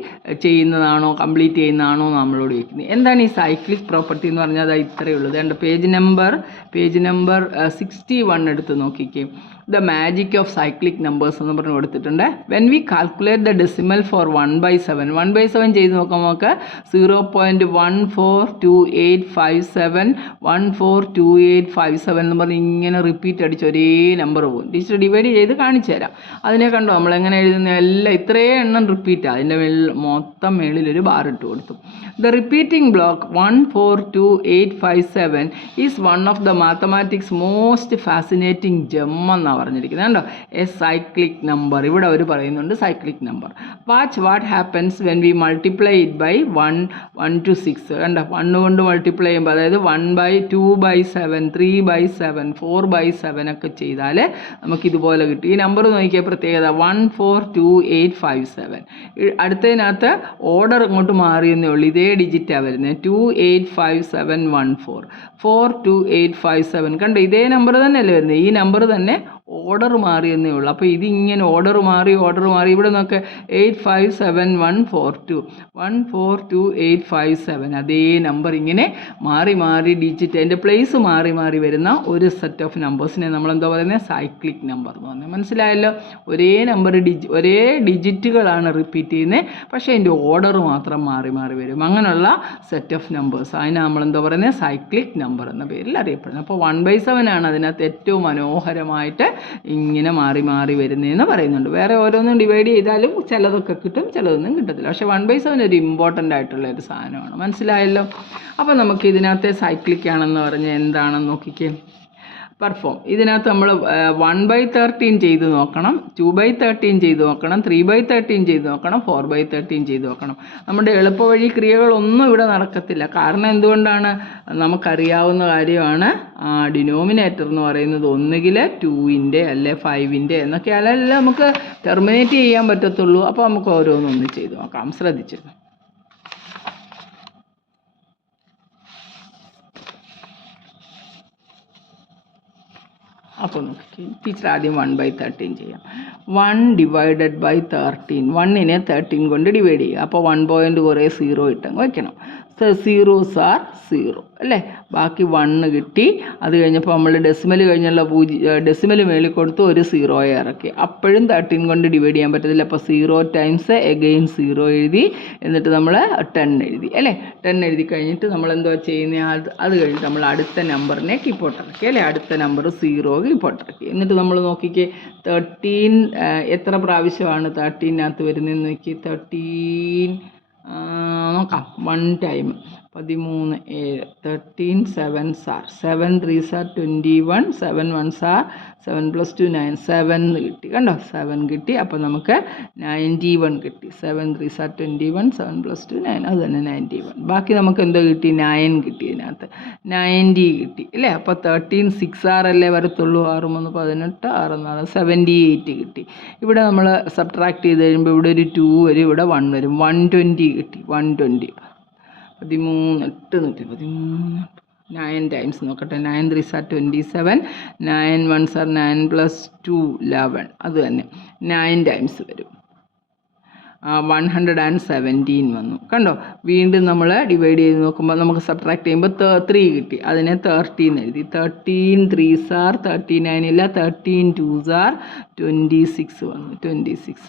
ചെയ്യുന്നതാണോ കംപ്ലീറ്റ് ചെയ്യുന്നതാണോ നമ്മളോട് ചോദിക്കുന്നത്. എന്താണ് ഈ സൈക്ലിക് പ്രോപ്പർട്ടി എന്ന് പറഞ്ഞാൽ അത് ഇത്രയേ ഉള്ളൂ. അതുകൊണ്ട് പേജ് നമ്പർ 61 എടുത്ത് നോക്കിക്കേ. The magic of cyclic numbers എന്ന് പറഞ്ഞ് കൊടുത്തിട്ടുണ്ട്. When we calculate the decimal for 1/7 1/7 ചെയ്ത് നോക്കുമ്പോൾ നമുക്ക് 0.142857 142857 എന്ന് പറഞ്ഞ് ഇങ്ങനെ റിപ്പീറ്റ് അടിച്ച് ഒരേ നമ്പർ പോകും. ടീച്ചർ ഡിവൈഡ് ചെയ്ത് കാണിച്ചു തരാം. അതിനെ കണ്ടോ നമ്മളെങ്ങനെ എഴുതുന്ന എല്ലാം ഇത്രയും എണ്ണം റിപ്പീറ്റാണ്. അതിൻ്റെ മൊത്തം മേളിലൊരു ബാർ ഇട്ട് കൊടുത്തു. The repeating block 142857 is one of the mathematics most fascinating gem എന്നാണ് പറഞ്ഞിരിക്കുന്നത്. കണ്ടോ, എ സൈക്ലിക് നമ്പർ. ഇവിടെ അവർ പറയുന്നുണ്ട് cyclic number. What happens when we multiply it by 1 to 6. കണ്ടോ, 1 കൊണ്ട് മൾട്ടിപ്ലൈ ചെയ്യുമ്പോൾ അതായത് 1/2/7 3/7 4/7 ഒക്കെ ചെയ്താൽ നമുക്കിതുപോലെ കിട്ടും. ഈ നമ്പർ നോക്കിയ പ്രത്യേകത 142857. അടുത്തതിനകത്ത് ഓർഡർ ഇങ്ങോട്ട് മാറിയെന്നേ ഉള്ളൂ. ഇതേ ഡിജിറ്റാണ് വരുന്നത്. 285714 42857. കണ്ടോ, ഇതേ നമ്പർ തന്നെയല്ലേ വരുന്നത്. ഈ നമ്പർ തന്നെ ഓർഡർ മാറിയെന്നേ ഉള്ളൂ. അപ്പോൾ ഇതിങ്ങനെ ഓർഡർ മാറി ഇവിടെ നോക്ക് 857142 142857. അതേ നമ്പർ ഇങ്ങനെ മാറി ഡിജിറ്റ് അതിൻ്റെ പ്ലേസ് മാറി വരുന്ന ഒരു സെറ്റ് ഓഫ് നമ്പേഴ്സിനെ നമ്മളെന്താ പറയുന്നത്, സൈക്ലിക് നമ്പർ എന്ന് പറഞ്ഞാൽ. മനസ്സിലായല്ലോ. ഒരേ നമ്പർ ഒരേ ഡിജിറ്റുകളാണ് റിപ്പീറ്റ് ചെയ്യുന്നത്, പക്ഷേ അതിൻ്റെ ഓർഡർ മാത്രം മാറി വരും. അങ്ങനെയുള്ള സെറ്റ് ഓഫ് നമ്പേഴ്സ് അതിനെ നമ്മളെന്താ പറയുന്നത്, സൈക്ലിക് നമ്പർ എന്ന പേരിൽ അറിയപ്പെടുന്നത്. അപ്പോൾ 1/7 ആണ് അതിനകത്ത് ഏറ്റവും മനോഹരമായിട്ട് ഇങ്ങനെ മാറി വരുന്നതെന്ന് പറയുന്നുണ്ട്. വേറെ ഓരോന്നും ഡിവൈഡ് ചെയ്താലും ചിലതൊക്കെ കിട്ടും, ചിലതൊന്നും കിട്ടത്തില്ല. പക്ഷേ 1/7 ഒരു ഇമ്പോർട്ടൻ്റ് ആയിട്ടുള്ള ഒരു സാധനമാണ്. മനസ്സിലായല്ലോ. അപ്പോൾ നമുക്ക് ഇതിനകത്തെ സൈക്ലിക് ആണെന്ന് പറഞ്ഞാൽ എന്താണെന്ന് നോക്കിക്കേ. പെർഫോം ഇതിനകത്ത് നമ്മൾ 1/13 ചെയ്ത് നോക്കണം, 2/13 ചെയ്ത് നോക്കണം, 3/13 ചെയ്ത് നോക്കണം, 4/13 ചെയ്ത് നോക്കണം. നമ്മുടെ എളുപ്പവഴി ക്രിയകളൊന്നും ഇവിടെ നടക്കത്തില്ല. കാരണം എന്തുകൊണ്ടാണ്, നമുക്കറിയാവുന്ന കാര്യമാണ്. ഡിനോമിനേറ്റർ എന്ന് പറയുന്നത് ഒന്നുകിൽ 2ൻ്റെ അല്ലെ 5ൻ്റെ എന്നൊക്കെ അല്ലല്ല നമുക്ക് ടെർമിനേറ്റ് ചെയ്യാൻ പറ്റത്തുള്ളൂ. അപ്പോൾ നമുക്ക് ഓരോന്നൊന്ന് ചെയ്ത് നോക്കാം. ശ്രദ്ധിച്ചിരുന്നു. അപ്പോൾ നോക്കി ടീച്ചർ ആദ്യം 1/13 ചെയ്യാം. 1 ഡിവൈഡഡ് ബൈ 13. 1നെ 13 കൊണ്ട് ഡിവൈഡ് ചെയ്യുക. അപ്പോൾ 1 പോയിൻ്റ് കുറേ 0 ഇട്ടങ്ങ് വയ്ക്കണം. സീറോസ് ആർ 0 അല്ലേ. ബാക്കി 1 കിട്ടി. അത് കഴിഞ്ഞപ്പോൾ നമ്മൾ ഡെസിമൽ കഴിഞ്ഞുള്ള ഡെസിമൽ മേളിൽ കൊടുത്ത് ഒരു 0 ഇറക്കി. അപ്പോഴും 13 കൊണ്ട് ഡിവൈഡ് ചെയ്യാൻ പറ്റത്തില്ല. അപ്പോൾ 0 ടൈംസ് എഗെയിൻ 0 എഴുതി. എന്നിട്ട് നമ്മൾ 10 എഴുതി അല്ലേ. 10 എഴുതി കഴിഞ്ഞിട്ട് നമ്മൾ എന്തോ ചെയ്യുന്നത്, അത് കഴിഞ്ഞിട്ട് നമ്മൾ അടുത്ത നമ്പറിനെ കീപ്പോട്ടിറക്കി അല്ലേ. അടുത്ത നമ്പർ 0 കീപ്പോട്ടിറക്കി. എന്നിട്ട് നമ്മൾ നോക്കിക്കേ 13 എത്ര പ്രാവശ്യമാണ് 13-നകത്ത് വരുന്നതെന്ന് നോക്കി. 13 നോക്കാം. 1 time 13 7 13 7s are 7 3s are 21 7 1s are 7 plus 2 9 7 കിട്ടി. കണ്ടോ 7 കിട്ടി. അപ്പോൾ നമുക്ക് 91 കിട്ടി. 7 3s are 21 7 plus 2 9 അത് തന്നെ 91. ബാക്കി നമുക്ക് എന്താ കിട്ടി, 9 കിട്ടി. ഇതിനകത്ത് 90 കിട്ടി അല്ലേ. അപ്പോൾ 13 6r അല്ലേ വരത്തുള്ളൂ. 6 3 18 6 4 78 കിട്ടി. ഇവിടെ നമ്മൾ സബ്ട്രാക്ട് ചെയ്ത് കഴിയുമ്പോൾ ഇവിടെ ഒരു 2 വരും, ഇവിടെ 1 വരും. 120 കിട്ടി. 120 13 8 13 9 ടൈംസ് നോക്കട്ടെ. 9 3s are 27 9 1s are 9 plus 2 11 അത് തന്നെ 9 ടൈംസ് വരും. 117 വന്നു. കണ്ടോ, വീണ്ടും നമ്മൾ ഡിവൈഡ് ചെയ്ത് നോക്കുമ്പോൾ നമുക്ക് സബ്ട്രാക്ട് ചെയ്യുമ്പോൾ 3 കിട്ടി. അതിനെ 13 എഴുതി. 13 3s are 39 ഇല്ല, 13 2s are 26 വന്നു. 26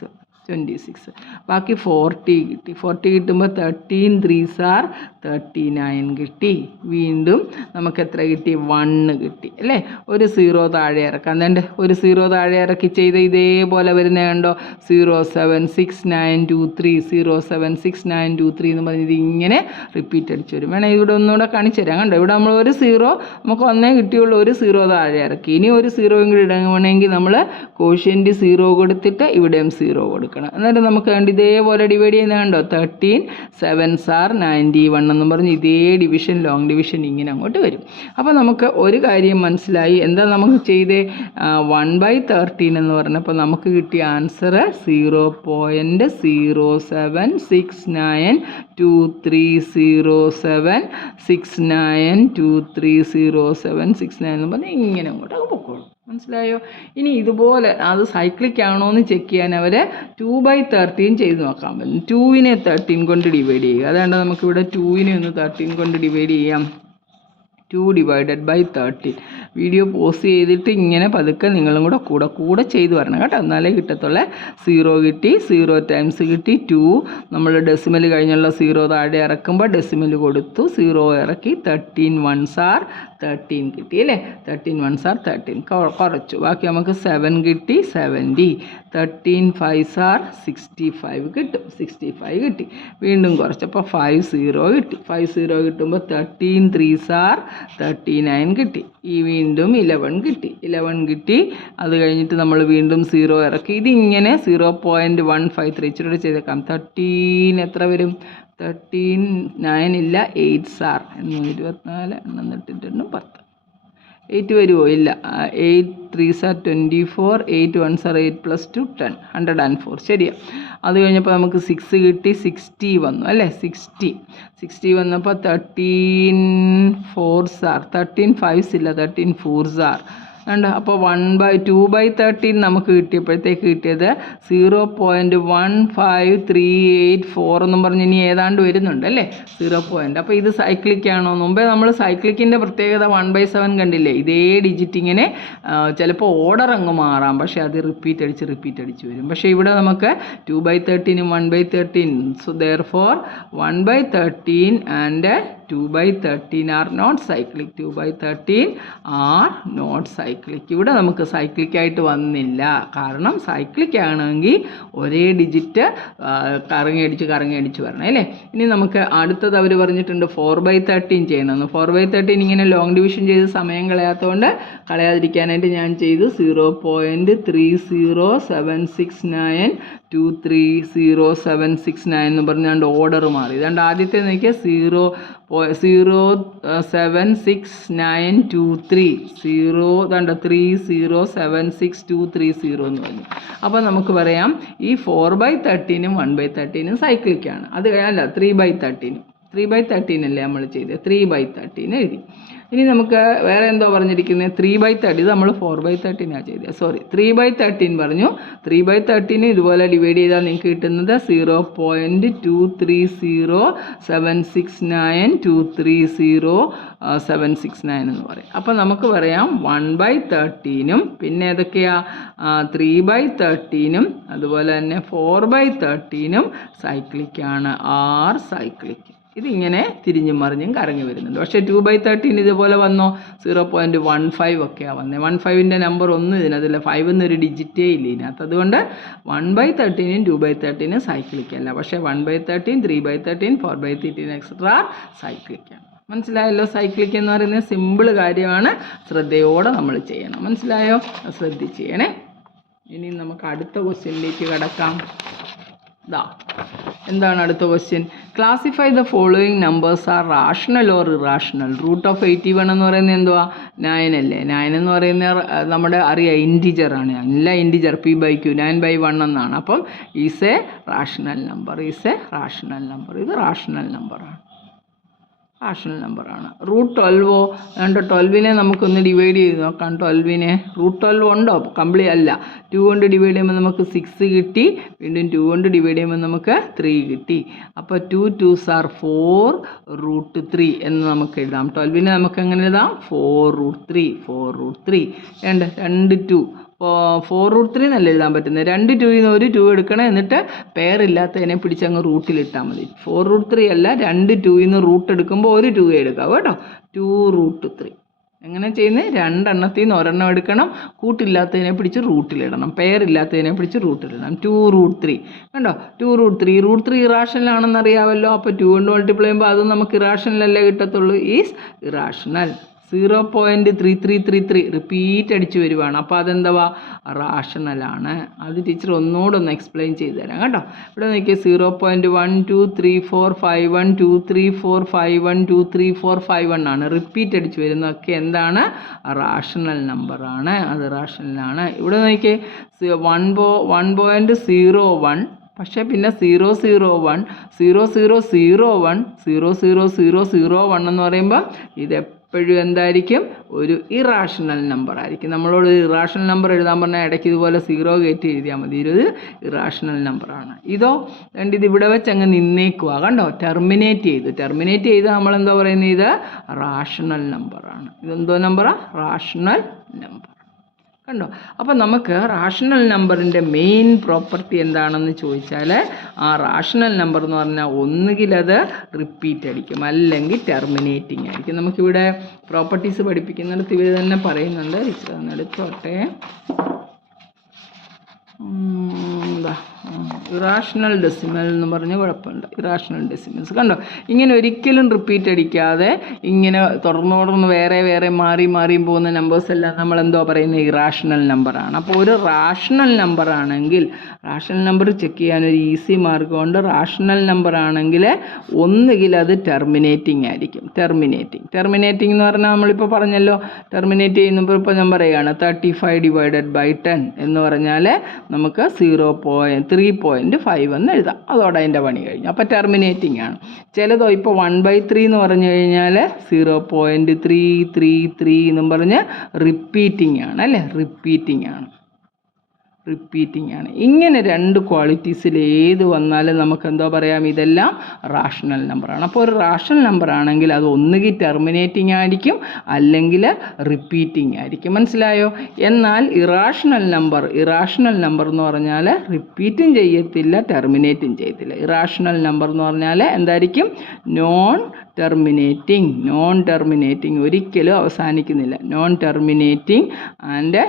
ബാക്കി 40 കിട്ടി. 40 കിട്ടുമ്പോൾ 13 3s are 39 കിട്ടി. വീണ്ടും നമുക്ക് എത്ര കിട്ടി, 1 കിട്ടി അല്ലേ. ഒരു 0 താഴെ ഇറക്കാം. അതുകൊണ്ട് ഒരു 0 താഴെ ഇറക്കി ചെയ്ത് ഇതേപോലെ വരുന്നത് കണ്ടോ. 076923 076923 എന്ന് പറഞ്ഞത് ഇങ്ങനെ റിപ്പീറ്റ് അടിച്ച് വരും. വേണേൽ ഇവിടെ ഒന്നുകൂടെ കാണിച്ചു തരാം. കണ്ടോ, ഇവിടെ നമ്മൾ ഒരു 0 നമുക്ക് ഒന്നേ കിട്ടിയുള്ളൂ. ഒരു 0 താഴെ ഇറക്കി. ഇനി ഒരു 0 കൂടി ഇടണമെങ്കിൽ നമ്മൾ കോഷ്യൻ്റ് 0 കൊടുത്തിട്ട് ഇവിടെയും 0 കൊടുക്കണം. വെക്കണം. എന്നിട്ട് നമുക്ക് കണ്ട് ഇതേപോലെ ഡിവൈഡ് ചെയ്യുന്നത് കണ്ടോ, 13 7s are 91 എന്നും പറഞ്ഞ് ഇതേ ഡിവിഷൻ ലോങ് ഡിവിഷൻ ഇങ്ങനെ അങ്ങോട്ട് വരും. അപ്പോൾ നമുക്ക് ഒരു കാര്യം മനസ്സിലായി. എന്താ നമുക്ക് ചെയ്തേ, 1/13 എന്ന് പറഞ്ഞപ്പോൾ നമുക്ക് കിട്ടിയ ആൻസർ 0.0769230769230769 എന്ന് പറഞ്ഞ് ഇങ്ങനെ അങ്ങോട്ട് പൊക്കോളും. മനസ്സിലായോ? ഇനി ഇതുപോലെ അത് സൈക്ലിക് ആണോ എന്ന് ചെക്ക് ചെയ്യാൻ അവർ 2/13 ചെയ്ത് നോക്കാൻ പറ്റും. 2നെ 13 കൊണ്ട് ഡിവൈഡ് ചെയ്യുക. അതുകൊണ്ട് നമുക്കിവിടെ 2നെ ഒന്ന് 13 കൊണ്ട് ഡിവൈഡ് ചെയ്യാം. 2 / 13. വീഡിയോ പോസ് ചെയ്തിട്ട് ഇങ്ങനെ പതുക്കെ നിങ്ങളും കൂടെ ചെയ്ത് വരണം കേട്ടോ, എന്നാലേ കിട്ടത്തുള്ളേ. 0 കിട്ടി, 0 ടൈംസ് കിട്ടി 2. നമ്മൾ ഡെസിമൽ കഴിഞ്ഞുള്ള 0 താഴെ ഇറക്കുമ്പോൾ ഡെസിമൽ കൊടുത്തു, 0 ഇറക്കി, 13 1s are 13 കിട്ടി അല്ലേ. 13 1s are 13 കുറച്ചു. ബാക്കി നമുക്ക് 7 കിട്ടി, 70. 13 5s are 65 കിട്ടും, 65 കിട്ടി. വീണ്ടും കുറച്ചപ്പോൾ 50 കിട്ടി. 50 കിട്ടുമ്പോൾ 13 3s are 39 കിട്ടി. ഈ വീണ്ടും 11 കിട്ടി, 11 കിട്ടി. അത് കഴിഞ്ഞിട്ട് നമ്മൾ വീണ്ടും 0 ഇറക്കി. ഇതിങ്ങനെ 0.153 ഇച്ചിരി ചെയ്തേക്കാം. 13 എത്ര വരും, 13 9 ഇല്ല, 8s are 24 10 8 വരുമോ, ഇല്ല. 8 3s are 24, 8 1s are 8 + 2 10 104 ശരിയാ. അത് കഴിഞ്ഞപ്പോൾ നമുക്ക് 6 കിട്ടി, 60 വന്നു അല്ലേ. 60 വന്നപ്പോൾ 13 4s are 13 5s ഇല്ല, 13 4s are ഉണ്ട്. അപ്പോൾ 2/13 നമുക്ക് കിട്ടിയപ്പോഴത്തേക്ക് കിട്ടിയത് 0.15384 എന്നും പറഞ്ഞ് ഇനി ഏതാണ്ട് വരുന്നുണ്ട് അല്ലേ 0. അപ്പോൾ ഇത് സൈക്ലിക് ആണോ? മുമ്പേ നമ്മൾ സൈക്ലിക്കിൻ്റെ പ്രത്യേകത 1/7 കണ്ടില്ലേ. ഇതേ ഡിജിറ്റ് ഇങ്ങനെ ചിലപ്പോൾ ഓർഡർ അങ്ങ് മാറാം, പക്ഷേ അത് റിപ്പീറ്റ് അടിച്ച് വരും. പക്ഷേ ഇവിടെ നമുക്ക് 2/13 1/13. So therefore 1/13 and 2/13 are not cyclic. 2/13 are not cyclic. ഇവിടെ നമുക്ക് സൈക്ലിക് ആയിട്ട് വന്നില്ല. കാരണം സൈക്ലിക് ആണെങ്കിൽ ഒരേ ഡിജിറ്റ് കറങ്ങി അടിച്ച് വരണം അല്ലേ. ഇനി നമുക്ക് അടുത്തത് അവർ പറഞ്ഞിട്ടുണ്ട് 4/13 ചെയ്യണമെന്ന്. 4/13 ഇങ്ങനെ ലോങ് ഡിവിഷൻ ചെയ്ത് സമയം കളയാതിരിക്കാനായിട്ട് ഞാൻ ചെയ്തു 0.30769230769 എന്ന് പറഞ്ഞാണ്ട് ഓർഡർ മാറി. ഇതാണ്ട് ആദ്യത്തെ നോക്കിയാൽ 0.0769230 3076230 എന്ന് പറഞ്ഞു. അപ്പോൾ നമുക്ക് പറയാം ഈ 4/13 1/13 സൈക്ലിക്കാണ്. അത് അല്ല 3/13 അല്ലേ നമ്മൾ ചെയ്തത്, 3/13 എഴുതി. ഇനി നമുക്ക് വേറെ എന്തോ പറഞ്ഞിരിക്കുന്നത് 3/13. ഇത് നമ്മൾ 4/13 ചെയ്തത്, സോറി 3/13 പറഞ്ഞു. 3/13 ഇതുപോലെ ഡിവൈഡ് ചെയ്താൽ നിങ്ങൾക്ക് കിട്ടുന്നത് 0.230769230769 എന്ന് പറയും. അപ്പോൾ നമുക്ക് പറയാം 1/13 പിന്നെ ഏതൊക്കെയാ 3/13 അതുപോലെ തന്നെ 4/13 സൈക്ലിക്കാണ്, ആർ സൈക്ലിക്. ഇതിങ്ങനെ തിരിഞ്ഞും മറിഞ്ഞും കറങ്ങി വരുന്നുണ്ട്. പക്ഷേ 2/13 ഇതുപോലെ വന്നോ 0.15 ഒക്കെയാണ് വന്നത്. 15ൻ്റെ നമ്പർ ഒന്നും ഇതിനകത്തില്ല, 5 എന്നൊരു ഡിജിറ്റേ ഇല്ല ഇതിനകത്ത്. അതുകൊണ്ട് 1/13 2/13 സൈക്ലിക്കല്ല. പക്ഷേ 1/13 3/13 4/13 എക്സെട്രാ സൈക്ലിക്കാണ്. മനസ്സിലായല്ലോ? സൈക്ലിക് എന്ന് പറയുന്നത് സിമ്പിൾ കാര്യമാണ്, ശ്രദ്ധയോടെ നമ്മൾ ചെയ്യണം. മനസ്സിലായോ? ശ്രദ്ധിച്ച് ചെയ്യണേ. ഇനി നമുക്ക് അടുത്ത ക്വസ്റ്റ്യനിലേക്ക് കടക്കാം. എന്താണ് അടുത്ത question? Classify the following numbers are rational or irrational. √81 എന്ന് പറയുന്നത് എന്തുവാ? 9 അല്ലേ. 9 എന്ന് പറയുന്നത് നമ്മുടെ അറിയാം ഇൻറ്റിജറാണ്, എല്ലാ ഇൻറ്റിജർ p/q 9/1 എന്നാണ്. അപ്പം ഈസ് എ റാഷണൽ നമ്പർ, ഇത് റാഷണൽ നമ്പറാണ്. √12 രണ്ട് 12നെ നമുക്കൊന്ന് ഡിവൈഡ് ചെയ്ത് നോക്കാം. 12നെ √12 ഉണ്ടോ? കംപ്ലീറ്റ് അല്ല. 2 കൊണ്ട് ഡിവൈഡ് ചെയ്യുമ്പോൾ നമുക്ക് 6 കിട്ടി, വീണ്ടും 2 കൊണ്ട് ഡിവൈഡ് ചെയ്യുമ്പോൾ നമുക്ക് 3 കിട്ടി. അപ്പോൾ 2 2s are 4 √3 എന്ന് നമുക്ക് എഴുതാം. 12നെ നമുക്ക് എങ്ങനെ എഴുതാം? 4√3 രണ്ട് 2 4√3 എന്നല്ല എഴുതാൻ പറ്റുന്നത്. 2 2ൽ നിന്ന് ഒരു 2 എടുക്കണം, എന്നിട്ട് പെയറില്ലാത്തതിനെ പിടിച്ചങ്ങ് റൂട്ടിലിട്ടാൽ മതി. 4√3 അല്ല, 2 2ൽ നിന്ന് റൂട്ട് എടുക്കുമ്പോൾ ഒരു 2 എടുക്കാം കേട്ടോ. 2√3 എങ്ങനെ ചെയ്യുന്നത്? 2 എണ്ണത്തിൽ നിന്ന് ഒരെണ്ണം എടുക്കണം, കൂട്ടില്ലാത്തതിനെ പിടിച്ച് റൂട്ടിലിടണം, പെയറില്ലാത്തതിനെ പിടിച്ച് റൂട്ടിലിടണം. 2√3 കണ്ടോ? 2√3 ഇറാഷണൽ ആണെന്ന് അറിയാമല്ലോ. അപ്പോൾ 2 കൊണ്ട് മൾട്ടിപ്ലൈ ചെയ്യുമ്പോൾ അത് നമുക്ക് ഇറാഷണൽ അല്ലേ കിട്ടത്തുള്ളൂ, ഈസ് ഇറാഷണൽ. 0.3333 റിപ്പീറ്റ് അടിച്ച് വരുവാണ്. അപ്പോൾ അതെന്താ റാഷണലാണ്. അത് ടീച്ചർ ഒന്നുകൂടെ ഒന്ന് എക്സ്പ്ലെയിൻ ചെയ്ത് തരാം കേട്ടോ. ഇവിടെ നോക്കിയാൽ 0.1234512345123451 ആണ് റിപ്പീറ്റ് അടിച്ച് വരുന്നതൊക്കെ എന്താണ് റാഷണൽ നമ്പറാണ്. അത് റാഷണലാണ്. ഇവിടെ നോക്കിയേ 1.01 പക്ഷേ പിന്നെ 001 0001 00001 എന്ന് പറയുമ്പോൾ ഇതെപ്പോഴും എന്തായിരിക്കും ഒരു ഇറാഷണൽ നമ്പർ ആയിരിക്കും. നമ്മളോട് ഇറാഷണൽ നമ്പർ എഴുതാൻ പറഞ്ഞാൽ ഇടയ്ക്ക് ഇതുപോലെ 0 കയറ്റി എഴുതിയാൽ മതി. ഇതൊരു ഇറാഷണൽ നമ്പറാണ്. ഇതോ ഇത് ഇവിടെ വെച്ച് അങ്ങ് നിന്നേക്കുക കണ്ടോ. ടെർമിനേറ്റ് ചെയ്ത് നമ്മളെന്താ പറയുന്നത് ഇത് റാഷണൽ നമ്പറാണ്. ഇതെന്തോ നമ്പറാണ് റാഷണൽ നമ്പർ കണ്ടോ. അപ്പോൾ നമുക്ക് റാഷണൽ നമ്പറിൻ്റെ മെയിൻ പ്രോപ്പർട്ടി എന്താണെന്ന് ചോദിച്ചാൽ ആ റാഷണൽ നമ്പർ എന്ന് പറഞ്ഞാൽ ഒന്നുകിൽ അത് റിപ്പീറ്റ് അടിക്കും അല്ലെങ്കിൽ ടെർമിനേറ്റിംഗ് ആയിരിക്കും. നമുക്കിവിടെ പ്രോപ്പർട്ടീസ് പഠിപ്പിക്കുന്നിടത്ത് ഇവർ തന്നെ പറയുന്നുണ്ട്. എടുത്തോട്ടെ. ഇറാഷണൽ ഡെസിമൽ എന്ന് പറഞ്ഞ് കുഴപ്പമുണ്ട്. ഇറാഷണൽ ഡെസിമൽസ് കണ്ടോ ഇങ്ങനെ ഒരിക്കലും റിപ്പീറ്റ് അടിക്കാതെ ഇങ്ങനെ തുടർന്ന് വേറെ മാറിയും പോകുന്ന നമ്പേഴ്സ് എല്ലാം നമ്മൾ എന്തോ പറയുന്നത് ഇറാഷണൽ നമ്പറാണ്. അപ്പോൾ ഒരു റാഷണൽ നമ്പർ ആണെങ്കിൽ റാഷണൽ നമ്പർ ചെക്ക് ചെയ്യാൻ ഒരു ഈസി മാർഗമുണ്ട്. റാഷണൽ നമ്പർ ആണെങ്കിൽ ഒന്നുകിൽ അത് ടെർമിനേറ്റിംഗ് ആയിരിക്കും. ടെർമിനേറ്റിംഗ് എന്ന് പറഞ്ഞാൽ നമ്മളിപ്പോൾ പറഞ്ഞല്ലോ ടെർമിനേറ്റ് ചെയ്യുന്നപ്പോൾ ഇപ്പോൾ ഞാൻ പറയുകയാണ് 35/10 എന്ന് പറഞ്ഞാൽ നമുക്ക് 3.5 എന്ന് എഴുതാം. അതോടെ അതിൻ്റെ പണി കഴിഞ്ഞു. അപ്പോൾ ടെർമിനേറ്റിംഗ് ആണ്. ചിലതോ ഇപ്പോൾ 1/3 എന്ന് പറഞ്ഞു കഴിഞ്ഞാൽ 0.333 എന്നും പറഞ്ഞ് റിപ്പീറ്റിംഗ് ആണ് അല്ലേ. റിപ്പീറ്റിംഗ് ആണ്. ഇങ്ങനെ രണ്ട് ക്വാളിറ്റീസിൽ ഏത് വന്നാലും നമുക്ക് എന്തോ പറയാം ഇതെല്ലാം റാഷണൽ നമ്പറാണ്. അപ്പോൾ ഒരു റാഷണൽ നമ്പർ ആണെങ്കിൽ അത് ഒന്നുകിൽ ടെർമിനേറ്റിംഗ് ആയിരിക്കും അല്ലെങ്കിൽ റിപ്പീറ്റിംഗ് ആയിരിക്കും. മനസ്സിലായോ? എന്നാൽ ഇറാഷണൽ നമ്പർ എന്ന് പറഞ്ഞാൽ റിപ്പീറ്റും ചെയ്യത്തില്ല ടെർമിനേറ്റും ചെയ്യത്തില്ല. ഇറാഷണൽ നമ്പർ എന്ന് പറഞ്ഞാൽ എന്തായിരിക്കും നോൺ ടെർമിനേറ്റിംഗ് ഒരിക്കലും അവസാനിക്കുന്നില്ല. Non terminating and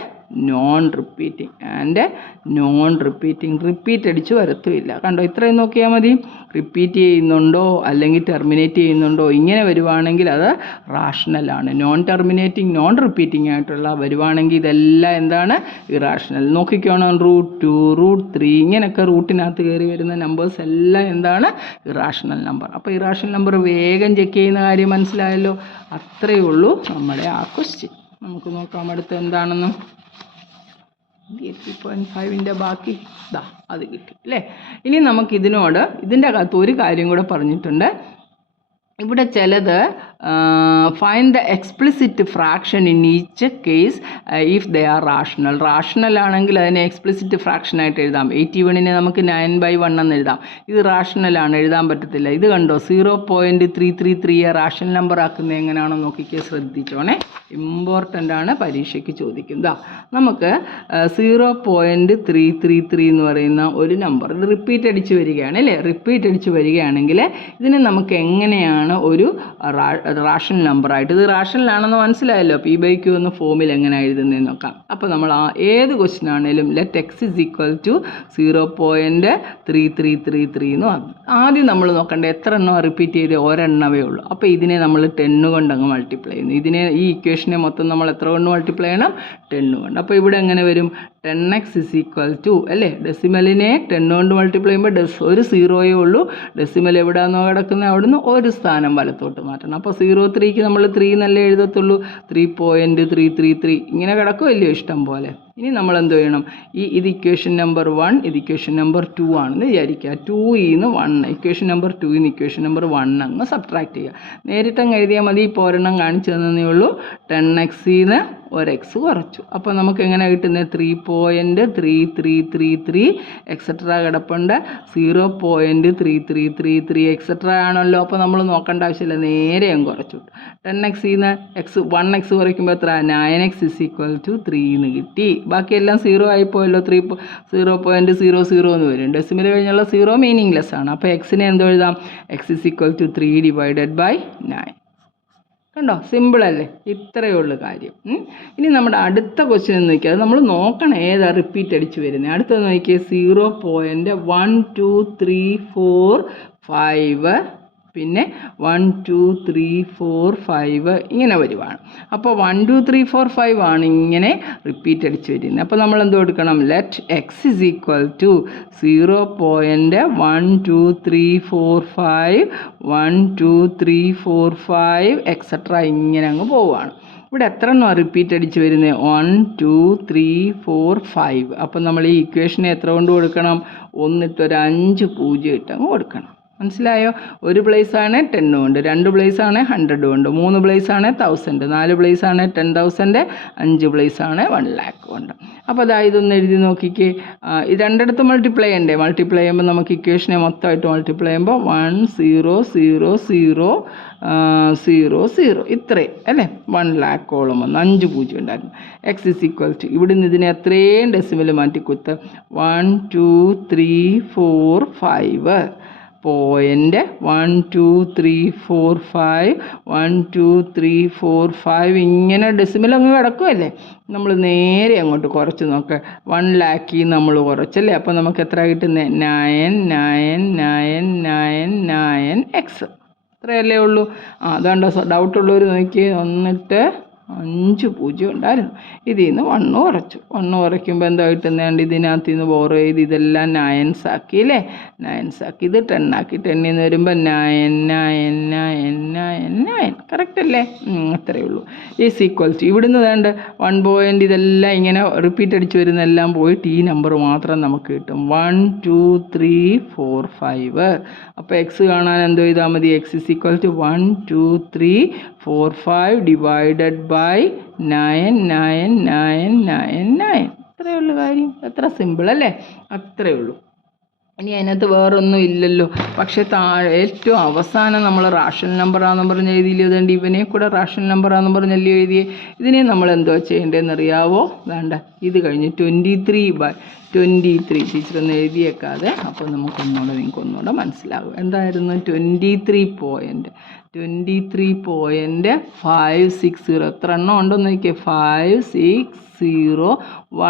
non repeating repeat അടിച്ച് വരത്തുമില്ല. കണ്ടോ ഇത്രയും നോക്കിയാൽ മതി. റിപ്പീറ്റ് ചെയ്യുന്നുണ്ടോ അല്ലെങ്കിൽ ടെർമിനേറ്റ് ചെയ്യുന്നുണ്ടോ ഇങ്ങനെ വരുവാണെങ്കിൽ അത് റാഷണലാണ്. നോൺ ടെർമിനേറ്റിംഗ് നോൺ റിപ്പീറ്റിംഗ് ആയിട്ടുള്ള വരുവാണെങ്കിൽ ഇതെല്ലാം എന്താണ് ഇറാഷണൽ. നോക്കിക്കോണം √2 √3 ഇങ്ങനെയൊക്കെ റൂട്ടിനകത്ത് കയറി വരുന്ന നമ്പേഴ്സ് എല്ലാം എന്താണ് ഇറാഷണൽ നമ്പർ. അപ്പോൾ ഇറാഷണൽ നമ്പർ വേഗം ചെക്ക് ചെയ്യുന്ന കാര്യം മനസ്സിലായല്ലോ. അത്രയേ ഉള്ളൂ നമ്മുടെ ആ ക്വസ്റ്റ്യൻ. നമുക്ക് നോക്കാം അടുത്ത് എന്താണെന്ന്. 3.5ൻ്റെ ബാക്കി അത് കിട്ടി അല്ലേ. ഇനി നമുക്ക് ഇതിൻ്റെ അകത്ത് ഒരു കാര്യം കൂടെ പറഞ്ഞിട്ടുണ്ട്. ഇവിടെ ചിലത് find the explicit fraction in each case if they are rational ആണെങ്കിൽ അതിനെ എക്സ്പ്ലിസിറ്റ് ഫ്രാക്ഷനായിട്ട് എഴുതാം. 81നെ നമുക്ക് 9/1 എന്ന് എഴുതാം. ഇത് റാഷണലാണ്, എഴുതാൻ പറ്റത്തില്ല. ഇത് കണ്ടോ 0.333 റാഷണൽ നമ്പർ ആക്കുന്നത് എങ്ങനെയാണോ നോക്കിക്കേ, ശ്രദ്ധിച്ചോണേ, ഇമ്പോർട്ടൻ്റ് ആണ്, പരീക്ഷയ്ക്ക് ചോദിക്കുന്നത്. നമുക്ക് 0.333 എന്ന് പറയുന്ന ഒരു നമ്പർ ഇത് റിപ്പീറ്റ് അടിച്ച് വരികയാണ് അല്ലേ. റിപ്പീറ്റ് അടിച്ച് വരികയാണെങ്കിൽ ഇതിനെ നമുക്ക് എങ്ങനെയാണ് ഒരു റാഷണൽ നമ്പറായിട്ട്, ഇത് റാഷണലാണെന്ന് മനസ്സിലായല്ലോ, P/Q എന്ന ഫോമിൽ എങ്ങനെ എഴുതുന്നതെന്ന് നോക്കാം. അപ്പോൾ നമ്മൾ ഏത് ക്വസ്റ്റ്യൻ ആണെങ്കിലും ലെറ്റ് x = 0.3333 എന്ന് പറഞ്ഞു. ആദ്യം നമ്മൾ നോക്കണ്ടേ എത്ര എണ്ണം റിപ്പീറ്റ് ചെയ്ത് ഒരെണ്ണമേ ഉള്ളൂ. അപ്പോൾ ഇതിനെ നമ്മൾ 10 കൊണ്ട് അങ്ങ് മൾട്ടിപ്ലൈ ചെയ്യുന്നു. ഈ ഇക്വേഷനെ മൊത്തം നമ്മൾ എത്ര കൊണ്ട് മൾട്ടിപ്ലൈ ചെയ്യണം? 10 കൊണ്ട്. അപ്പോൾ ഇവിടെ എങ്ങനെ വരും? 10x = അല്ലേ, ഡെസിമലിനെ 10 കൊണ്ട് മൾട്ടിപ്ലൈ ചെയ്യുമ്പോൾ ഒരു 0യേ ഉള്ളൂ. ഡെസിമൽ എവിടെയാണോ കിടക്കുന്നത് അവിടുന്ന് ഒരു സ്ഥാനം വലത്തോട്ട് മാറ്റണം. അപ്പോൾ 03ക്ക് നമ്മൾ 3 എന്നല്ലേ എഴുതത്തുള്ളൂ. 3.333 ഇങ്ങനെ കിടക്കുമല്ലോ ഇഷ്ടം പോലെ. ഇനി നമ്മൾ എന്ത് ചെയ്യണം? ഇത് ഇക്വേഷൻ നമ്പർ 1, ഇത് ഇക്വേഷൻ നമ്പർ 2 ആണെന്ന് വിചാരിക്കുക. 2 1 ഇക്വേഷൻ നമ്പർ 2 ഇക്വേഷൻ നമ്പർ 1 അങ്ങ് സബ്ട്രാക്ട് ചെയ്യുക. നേരിട്ടങ്ങ് എഴുതിയാൽ മതി. ഇപ്പോൾ ഒരെണ്ണം കാണിച്ചു തന്നേ ഉള്ളൂ. 10x ഒരു x കുറച്ചു. അപ്പോൾ നമുക്ക് എങ്ങനെ കിട്ടുന്നത്? 3.3333 എക്സെട്ര കിടപ്പുണ്ട്. 0.3333 എക്സെട്ര ആണല്ലോ. അപ്പോൾ നമ്മൾ നോക്കേണ്ട ആവശ്യമില്ല, നേരെ അങ്ങ് കുറച്ചു. 10x 1x കുറയ്ക്കുമ്പോൾ എത്ര? 9x = 3 എന്ന് കിട്ടി. ബാക്കിയെല്ലാം 0 ആയിപ്പോയല്ലോ. 0.00 എന്ന് വരും. ഡെസിമൽ കഴിഞ്ഞുള്ള 0 മീനിങ്ലെസ് ആണ്. അപ്പോൾ എക്സിനെ എന്തോ എഴുതാം? x = 3/9. കണ്ടോ, സിമ്പിളല്ലേ? ഇത്രയേ ഉള്ളൂ കാര്യം. ഇനി നമ്മുടെ അടുത്ത ക്വസ്റ്റ്യൻ നോക്കിയാൽ അത് നമ്മൾ നോക്കണം ഏതാ റിപ്പീറ്റ് അടിച്ച് വരുന്നത്. അടുത്തത് നോക്കിയാൽ 0.123456 പിന്നെ 1 2 3 4 5 ഇങ്ങനെ വരുവാണ്. അപ്പോൾ 1 2 3 4 5 ആണ് ഇങ്ങനെ റിപ്പീറ്റ് അടിച്ച് വരുന്നത്. അപ്പോൾ നമ്മൾ എന്ത് കൊടുക്കണം? Let x is equal to 0.1 2 3 4 5 1 2 3 4 5 etcetera ഇങ്ങനെ അങ്ങ് പോവുകയാണ്. ഇവിടെ എത്ര എണ്ണം റിപ്പീറ്റ് അടിച്ച് വരുന്നത്? 1 2 3 4 5. അപ്പം നമ്മൾ ഈ ഇക്വേഷനെ എത്ര കൊണ്ട് കൊടുക്കണം? 1 ഇട്ട് ഒരു 5 0 ഇട്ടങ്ങ് കൊടുക്കണം. മനസ്സിലായോ? ഒരു പ്ലേസാണ് 10 കൊണ്ട്, 2 പ്ലേസാണ് 100 കൊണ്ട്, 3 പ്ലേസാണ് 1000, 4 പ്ലേസാണ് 10,000, 5 പ്ലേസാണ് 1 lakh കൊണ്ട്. അപ്പോൾ അതാ ഇതൊന്ന് എഴുതി നോക്കിക്കേ. ഇത് രണ്ടിടത്ത് മൾട്ടിപ്ലൈ ചെയ്യണ്ടേ? മൾട്ടിപ്ലൈ ചെയ്യുമ്പോൾ നമുക്ക് ഇക്വേഷനെ മൊത്തമായിട്ട് മൾട്ടിപ്ലൈ ചെയ്യുമ്പോൾ 1 0 0 0 0 0 ഇത്രയും അല്ലേ? 1 lakhoളം വന്ന് 5 0 ഉണ്ടായിരുന്നു. എക്സ് ഇസ് ഈക്വൽ ടു ഇവിടുന്ന് ഇതിനെ എത്രയും ഡെസിമൽ മാറ്റിക്കുത്ത് 1 2 3 4 5 പോയിൻ്റ് 1 2 3 4 5 1 2 3 4 5 ഇങ്ങനെ ഡെസിമൽ അങ്ങ് കിടക്കുമല്ലേ? നമ്മൾ നേരെ അങ്ങോട്ട് കുറച്ച് നോക്കുക. 1 lakh നമ്മൾ കുറച്ചല്ലേ? അപ്പോൾ നമുക്ക് എത്ര കിട്ടുന്നത്? 9 9 9 9 9 എക്സ്. അത്രയല്ലേ ഉള്ളൂ. അതുകൊണ്ട് ഡൗട്ടുള്ളവർ നോക്കിയേ. വന്നിട്ട് 5 0 ഉണ്ടായിരുന്നു. ഇതിൽ നിന്ന് 1 കുറച്ചു. 1 കുറയ്ക്കുമ്പോൾ എന്താ കിട്ടുന്നതുകൊണ്ട് ഇതിനകത്ത് നിന്ന് ബോറോ ചെയ്ത് ഇതെല്ലാം 9s ആക്കി അല്ലേ? 9s ആക്കി. ഇത് 10 ആക്കി. 10 നിന്ന് വരുമ്പോൾ 9 9 9 9 9 കറക്റ്റ് അല്ലേ? അത്രയേ ഉള്ളൂ. ഈസ് ഈക്വൽ ടു ഇവിടുന്ന് വേണ്ട 1 പോയിൻ്റ് ഇതെല്ലാം ഇങ്ങനെ റിപ്പീറ്റ് അടിച്ച് വരുന്നെല്ലാം പോയിട്ട് ഈ നമ്പർ മാത്രം നമുക്ക് കിട്ടും. 1 2 3 4 5. അപ്പോൾ എക്സ് കാണാൻ എന്തോ ചെയ്താൽ മതി? X is equal to 1 2 3 4 5 divided by 9 9 9 9 9. അത്രയേ ഉള്ളൂ കാര്യം. എത്ര സിമ്പിൾ അല്ലേ? അത്രയേ ഉള്ളൂ. ഇനി അതിനകത്ത് വേറൊന്നും ഇല്ലല്ലോ. പക്ഷേ ഏറ്റവും അവസാനം നമ്മൾ റാഷണൽ നമ്പറാണെന്ന് പറഞ്ഞ് എഴുതിയില്ലോ. അതുകൊണ്ട് ഇവനെ കൂടെ റാഷണൽ നമ്പറാണെന്ന് പറഞ്ഞല്ലേ എഴുതിയേ. ഇതിനെ നമ്മൾ എന്തോ ചെയ്യേണ്ടതെന്ന് അറിയാവോ? വേണ്ട, ഇത് കഴിഞ്ഞ് 23/23 ടീച്ചറൊന്ന് എഴുതിയേക്കാതെ. അപ്പോൾ നിങ്ങൾക്ക് ഒന്നുകൂടെ മനസ്സിലാകും. എന്തായിരുന്നു? 23.560. എത്ര എണ്ണം ഉണ്ടെന്ന് നോക്കിയേ. 5 6 0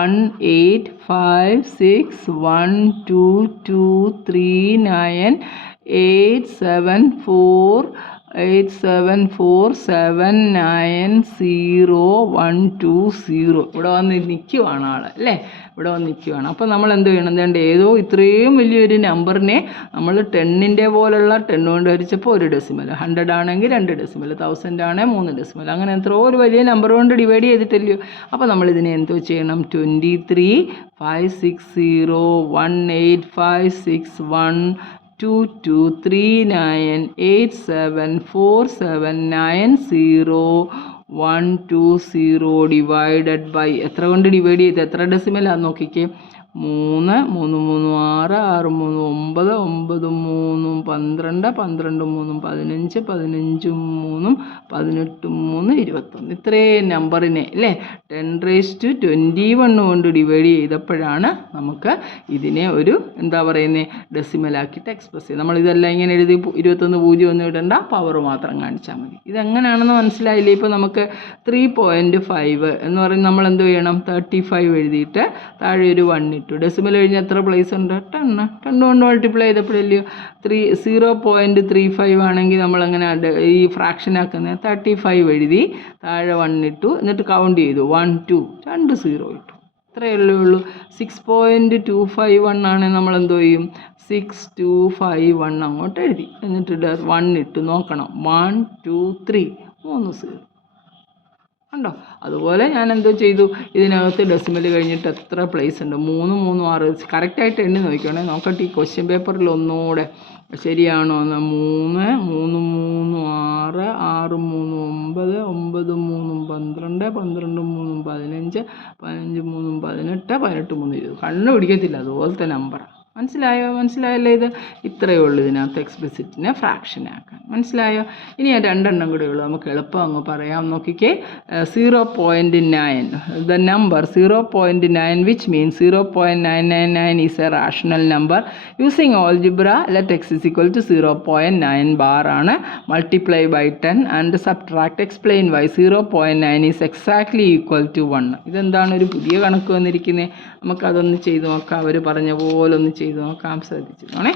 1 8 5 6 1 2 2 3 9 8 7 4 8 7 4 7 9 0 1 2 0. ഇവിടെ വന്ന് നിൽക്കുവാണ് ആൾ അല്ലേ? ഇവിടെ വന്ന് നിൽക്കുവാണ്. അപ്പോൾ നമ്മൾ എന്ത് ചെയ്യണം? എന്താണ്ട് ഏതോ ഇത്രയും വലിയൊരു നമ്പറിനെ നമ്മൾ 10ൻ്റെ പോലുള്ള 10 കൊണ്ട് ഹരിച്ചപ്പോൾ 1 ഡെസിമൽ, 100 ആണെങ്കിൽ 2 ഡെസിമൽ, 1000 ആണെങ്കിൽ 3 ഡെസിമൽ, അങ്ങനെ എത്രയോ ഒരു വലിയ നമ്പർ കൊണ്ട് ഡിവൈഡ് ചെയ്തിട്ടല്ലയോ. അപ്പോൾ നമ്മളിതിനെ എന്തോ ചെയ്യണം? 23.560 18561 2 2 3 9 8 7 4 7 9 0 1 2 0 ഡിവൈഡഡ് ബൈ എത്ര കൊണ്ട് ഡിവൈഡ് ചെയ്ത് എത്ര ഡെസിമലാന്ന് നോക്കിക്കേ. 3 3 3 6 6 3 9 9 3 12 12 3 15 15 3 18 3 21. ഇത്രയും നമ്പറിനെ അല്ലേ 10⁻21 കൊണ്ട് ഡിവൈഡ് ചെയ്തപ്പോഴാണ് നമുക്ക് ഇതിനെ ഒരു എന്താ പറയുന്നത് ഡെസിമലാക്കിയിട്ട് എക്സ്പ്രസ് ചെയ്ത്. നമ്മളിതെല്ലാം ഇങ്ങനെ എഴുതി 21 0 ഒന്നും ഇടണ്ട, പവർ മാത്രം കാണിച്ചാൽ മതി. ഇതെങ്ങനെയാണെന്ന് മനസ്സിലായില്ലേ? ഇപ്പോൾ നമുക്ക് 3.5 എന്ന് പറയുന്നത് നമ്മൾ എന്ത് ചെയ്യണം? 35 എഴുതിയിട്ട് താഴെ ഒരു 1 ഇട്ടു. ഡെസിമൽ കഴിഞ്ഞ് എത്ര പ്ലേസ് ഉണ്ട്? 10 കൊണ്ട് മൾട്ടിപ്ലൈ ചെയ്തപ്പോഴല്ലയോ 0.35 ആണെങ്കിൽ നമ്മളങ്ങനെ ഈ ഫ്രാക്ഷൻ ആക്കുന്നത് 35 എഴുതി താഴെ 1 ഇട്ടു, എന്നിട്ട് കൗണ്ട് ചെയ്തു 1 2 2 0 ഇട്ടു. ഇത്രയല്ലേ ഉള്ളൂ. 6.251 ആണെങ്കിൽ നമ്മൾ എന്തോ ചെയ്യും? 6251 അങ്ങോട്ട് എഴുതി, എന്നിട്ട് 1 ഇട്ട് നോക്കണം. 1 2 3 3 0 ഉണ്ടോ? അതുപോലെ ഞാൻ എന്തോ ചെയ്തു? ഇതിനകത്ത് ഡെസിമൽ കഴിഞ്ഞിട്ട് എത്ര പ്ലേസ് ഉണ്ട്? 3 3 6 കറക്റ്റായിട്ട് എണ്ണി നോക്കിക്കോണേ. നോക്കട്ടെ ഈ ക്വസ്റ്റ്യൻ പേപ്പറിൽ ഒന്നുകൂടെ ശരിയാണോ എന്ന്. 3 3 3 6 6 3 9 9 3 12 12 3 15 15 3 18 18 3 20. കണ്ണു പിടിക്കത്തില്ല അതുപോലത്തെ നമ്പറാണ്. മനസ്സിലായല്ലോ? ഇത് ഇത്രയേ ഉള്ളൂ ഇതിനകത്ത് എക്സ്പ്ലിസിറ്റിനെ ഫ്രാക്ഷൻ ആക്കാൻ. മനസ്സിലായോ? ഇനി ഞാൻ 2 എണ്ണം കൂടെ ഉള്ളൂ, നമുക്ക് എളുപ്പം അങ്ങ് പറയാം. നോക്കിക്കേ. 0.9 the number 0.9 which means 0.999 is a rational number using algebra. Let x is equal to 0.9 bar ആണ്. Multiply by 10 and subtract. Explain why 0.9 is exactly equal to 1. ഇതെന്താണ് ഒരു പുതിയ കണക്ക് വന്നിരിക്കുന്നത്? നമുക്കതൊന്ന് ചെയ്ത് നോക്കാം. അവർ പറഞ്ഞ പോലെ ഒന്ന് ചെയ്ത് നോക്കാം. ശ്രദ്ധിച്ചിട്ടോണേ.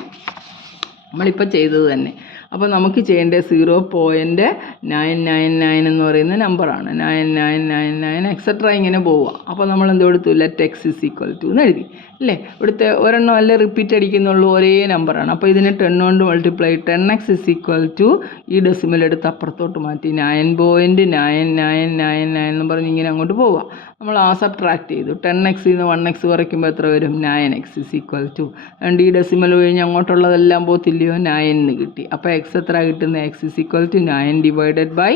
നമ്മളിപ്പോൾ ചെയ്തത് തന്നെ. അപ്പോൾ നമുക്ക് ചെയ്യേണ്ടത് 0.999 എന്ന് പറയുന്ന നമ്പറാണ്. 9999 എക്സെട്ര ഇങ്ങനെ പോവുക. അപ്പോൾ നമ്മൾ എന്ത് കൊടുത്തു? Let x is equal to എന്ന് എഴുതി അല്ലേ. ഇവിടുത്തെ ഒരെണ്ണം അല്ലേ റിപ്പീറ്റ് അടിക്കുന്നുള്ളൂ, ഒരേ നമ്പറാണ്. അപ്പോൾ ഇതിനെ 10 കൊണ്ട് multiply 10x is equal to ഈ ഡെസിമൽ എടുത്ത് അപ്പുറത്തോട്ട് മാറ്റി 9.9999 എന്ന് പറഞ്ഞ് ഇങ്ങനെ അങ്ങോട്ട് പോവുക. നമ്മൾ ആ സബ്ട്രാക്ട് ചെയ്തു. 10x നിന്ന് 1x കുറയ്ക്കുമ്പോൾ എത്ര വരും? 9x ഇസ് ഈക്വൽ ടു, രണ്ട് ഈ ഡെസിമൽ കഴിഞ്ഞ് അങ്ങോട്ടുള്ളതെല്ലാം പോത്തില്ലയോ, 9 എന്ന് കിട്ടി. അപ്പോൾ എക്സ് എത്ര കിട്ടുന്നത്? X is equal to 9 divided by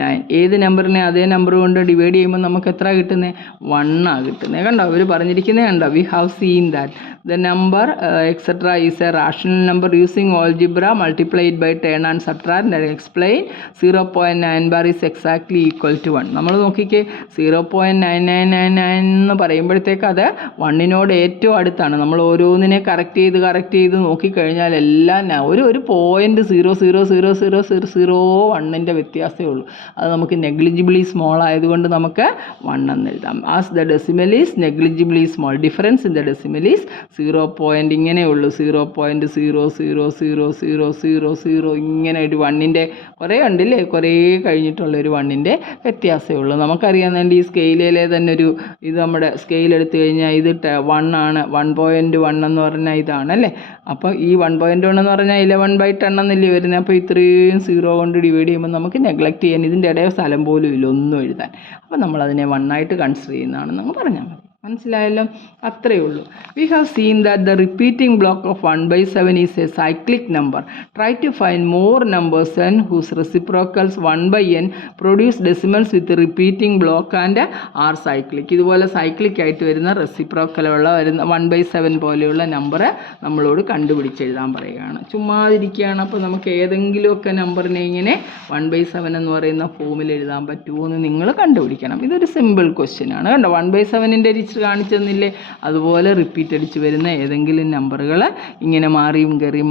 9. ഏത് നമ്പറിനെ അതേ നമ്പർ കൊണ്ട് ഡിവൈഡ് ചെയ്യുമ്പോൾ നമുക്ക് എത്ര കിട്ടുന്നത്? 1 ആണ് കിട്ടുന്നത്. കണ്ടോ, അവർ പറഞ്ഞിരിക്കുന്നത് കണ്ടോ? V have seen that the number etc is a rational number using algebra, multiply it by 10 and subtract and explain 0.9 bar is exactly equal to 1. നമ്മൾ നോക്കിക്കേ, 0.9999 എന്ന് പറയുമ്പോഴത്തേക്ക് അത് 1നോട് ഏറ്റവും അടുത്താണ്. നമ്മൾ ഓരോന്നിനെ കറക്റ്റ് ചെയ്ത് നോക്കിക്കഴിഞ്ഞാൽ എല്ലാം ഒരു 0.0000001ൻ്റെ വ്യത്യാസമേ ഉള്ളൂ. അത് നമുക്ക് നെഗ്ലിജിബിളി സ്മോൾ ആയതുകൊണ്ട് നമുക്ക് 1 എന്ന് എഴുതാം. As the decimal is negligibly small, difference in the decimal is 0. ഇങ്ങനെയുള്ളൂ 0.0000000 ഇങ്ങനെ ഒരു 1ൻ്റെ കുറേ ഉണ്ടല്ലേ, കുറേ കഴിഞ്ഞിട്ടുള്ളൊരു 1ൻ്റെ വ്യത്യാസമേ ഉള്ളൂ. നമുക്കറിയാവുന്നതുകൊണ്ട് ഈ സ്കെയിലിലെ തന്നെ ഒരു ഇത് നമ്മുടെ സ്കെയിൽ എടുത്തു കഴിഞ്ഞാൽ ഇത് 1 ആണ്. 1.1 എന്ന് പറഞ്ഞാൽ ഇതാണല്ലേ. അപ്പോൾ ഈ 1.1 എന്ന് പറഞ്ഞാൽ 11/10 എന്നല്ലേ വരുന്നത്. അപ്പോൾ ഇത്രയും 0 കൊണ്ട് ഡിവൈഡ് ചെയ്യുമ്പോൾ നമുക്ക് നെഗ്ലക്റ്റ് ചെയ്യാൻ ഇതിൻ്റെ ഇടയിൽ സ്ഥലം പോലും ഇല്ല ഒന്നും എഴുതാൻ. അപ്പോൾ നമ്മളതിനെ 1 ആയിട്ട് കൺസിഡർ ചെയ്യുന്നതാണെന്ന് പറഞ്ഞാൽ മതി. മനസ്സിലായല്ലോ, അത്രയേ ഉള്ളൂ. We have seen that the repeating block of 1/7 is a cyclic number. Try to find more numbers n whose reciprocals 1/n produce decimals with repeating block and are cyclic. ഇതുപോലെ സൈക്ലിക് ആയിട്ട് വരുന്ന റെസിപ്രോക്കലുള്ള വരുന്ന 1/7 പോലെയുള്ള നമ്പർ നമ്മളോട് കണ്ടുപിടിച്ചെഴുതാൻ പറയുകയാണ്. ചുമ്മാതിരിക്കുകയാണ്. അപ്പോൾ നമുക്ക് ഏതെങ്കിലുമൊക്കെ നമ്പറിനെ ഇങ്ങനെ 1/7 എന്ന് പറയുന്ന ഫോമിൽ എഴുതാൻ പറ്റുമോ എന്ന് നിങ്ങൾ കണ്ടുപിടിക്കണം. ഇതൊരു സിമ്പിൾ ക്വസ്റ്റ്യൻ ആണ്. കണ്ടോ, 1/7ൻ്റെ കാണിച്ചെന്നില്ലേ, അതുപോലെ റിപ്പീറ്റ് അടിച്ച് വരുന്ന ഏതെങ്കിലും നമ്പറുകൾ ഇങ്ങനെ മാറിയും കയറിയും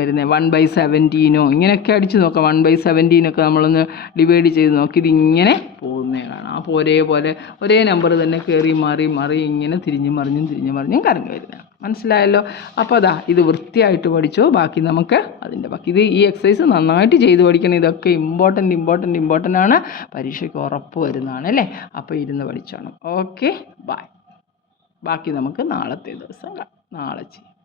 വരുന്നത് 1/17 ഇങ്ങനെയൊക്കെ അടിച്ച് നോക്കാം. 1/17 നമ്മളൊന്ന് ഡിവൈഡ് ചെയ്ത് നോക്കി ഇതിങ്ങനെ പോകുന്നേ കാണാം. അപ്പോൾ ഒരേ നമ്പർ തന്നെ കയറി മാറി ഇങ്ങനെ തിരിഞ്ഞും മറിഞ്ഞും കറങ്ങി വരുന്നതാണ്. മനസ്സിലായല്ലോ. അപ്പോൾ അതാ ഇത് വൃത്തിയായിട്ട് പഠിച്ചോ. ബാക്കി നമുക്ക് അതിൻ്റെ ബാക്കി ഈ എക്സസൈസ് നന്നായിട്ട് ചെയ്ത് പഠിക്കണം. ഇതൊക്കെ ഇമ്പോർട്ടൻ്റ് ആണ്, പരീക്ഷയ്ക്ക് ഉറപ്പ് വരുന്നതാണ് അല്ലേ. അപ്പോൾ ഇരുന്ന് പഠിച്ചോണം. Okay, by. ബാക്കി നമുക്ക് നാളത്തെ ദിവസം നാളെ ചെയ്യാം.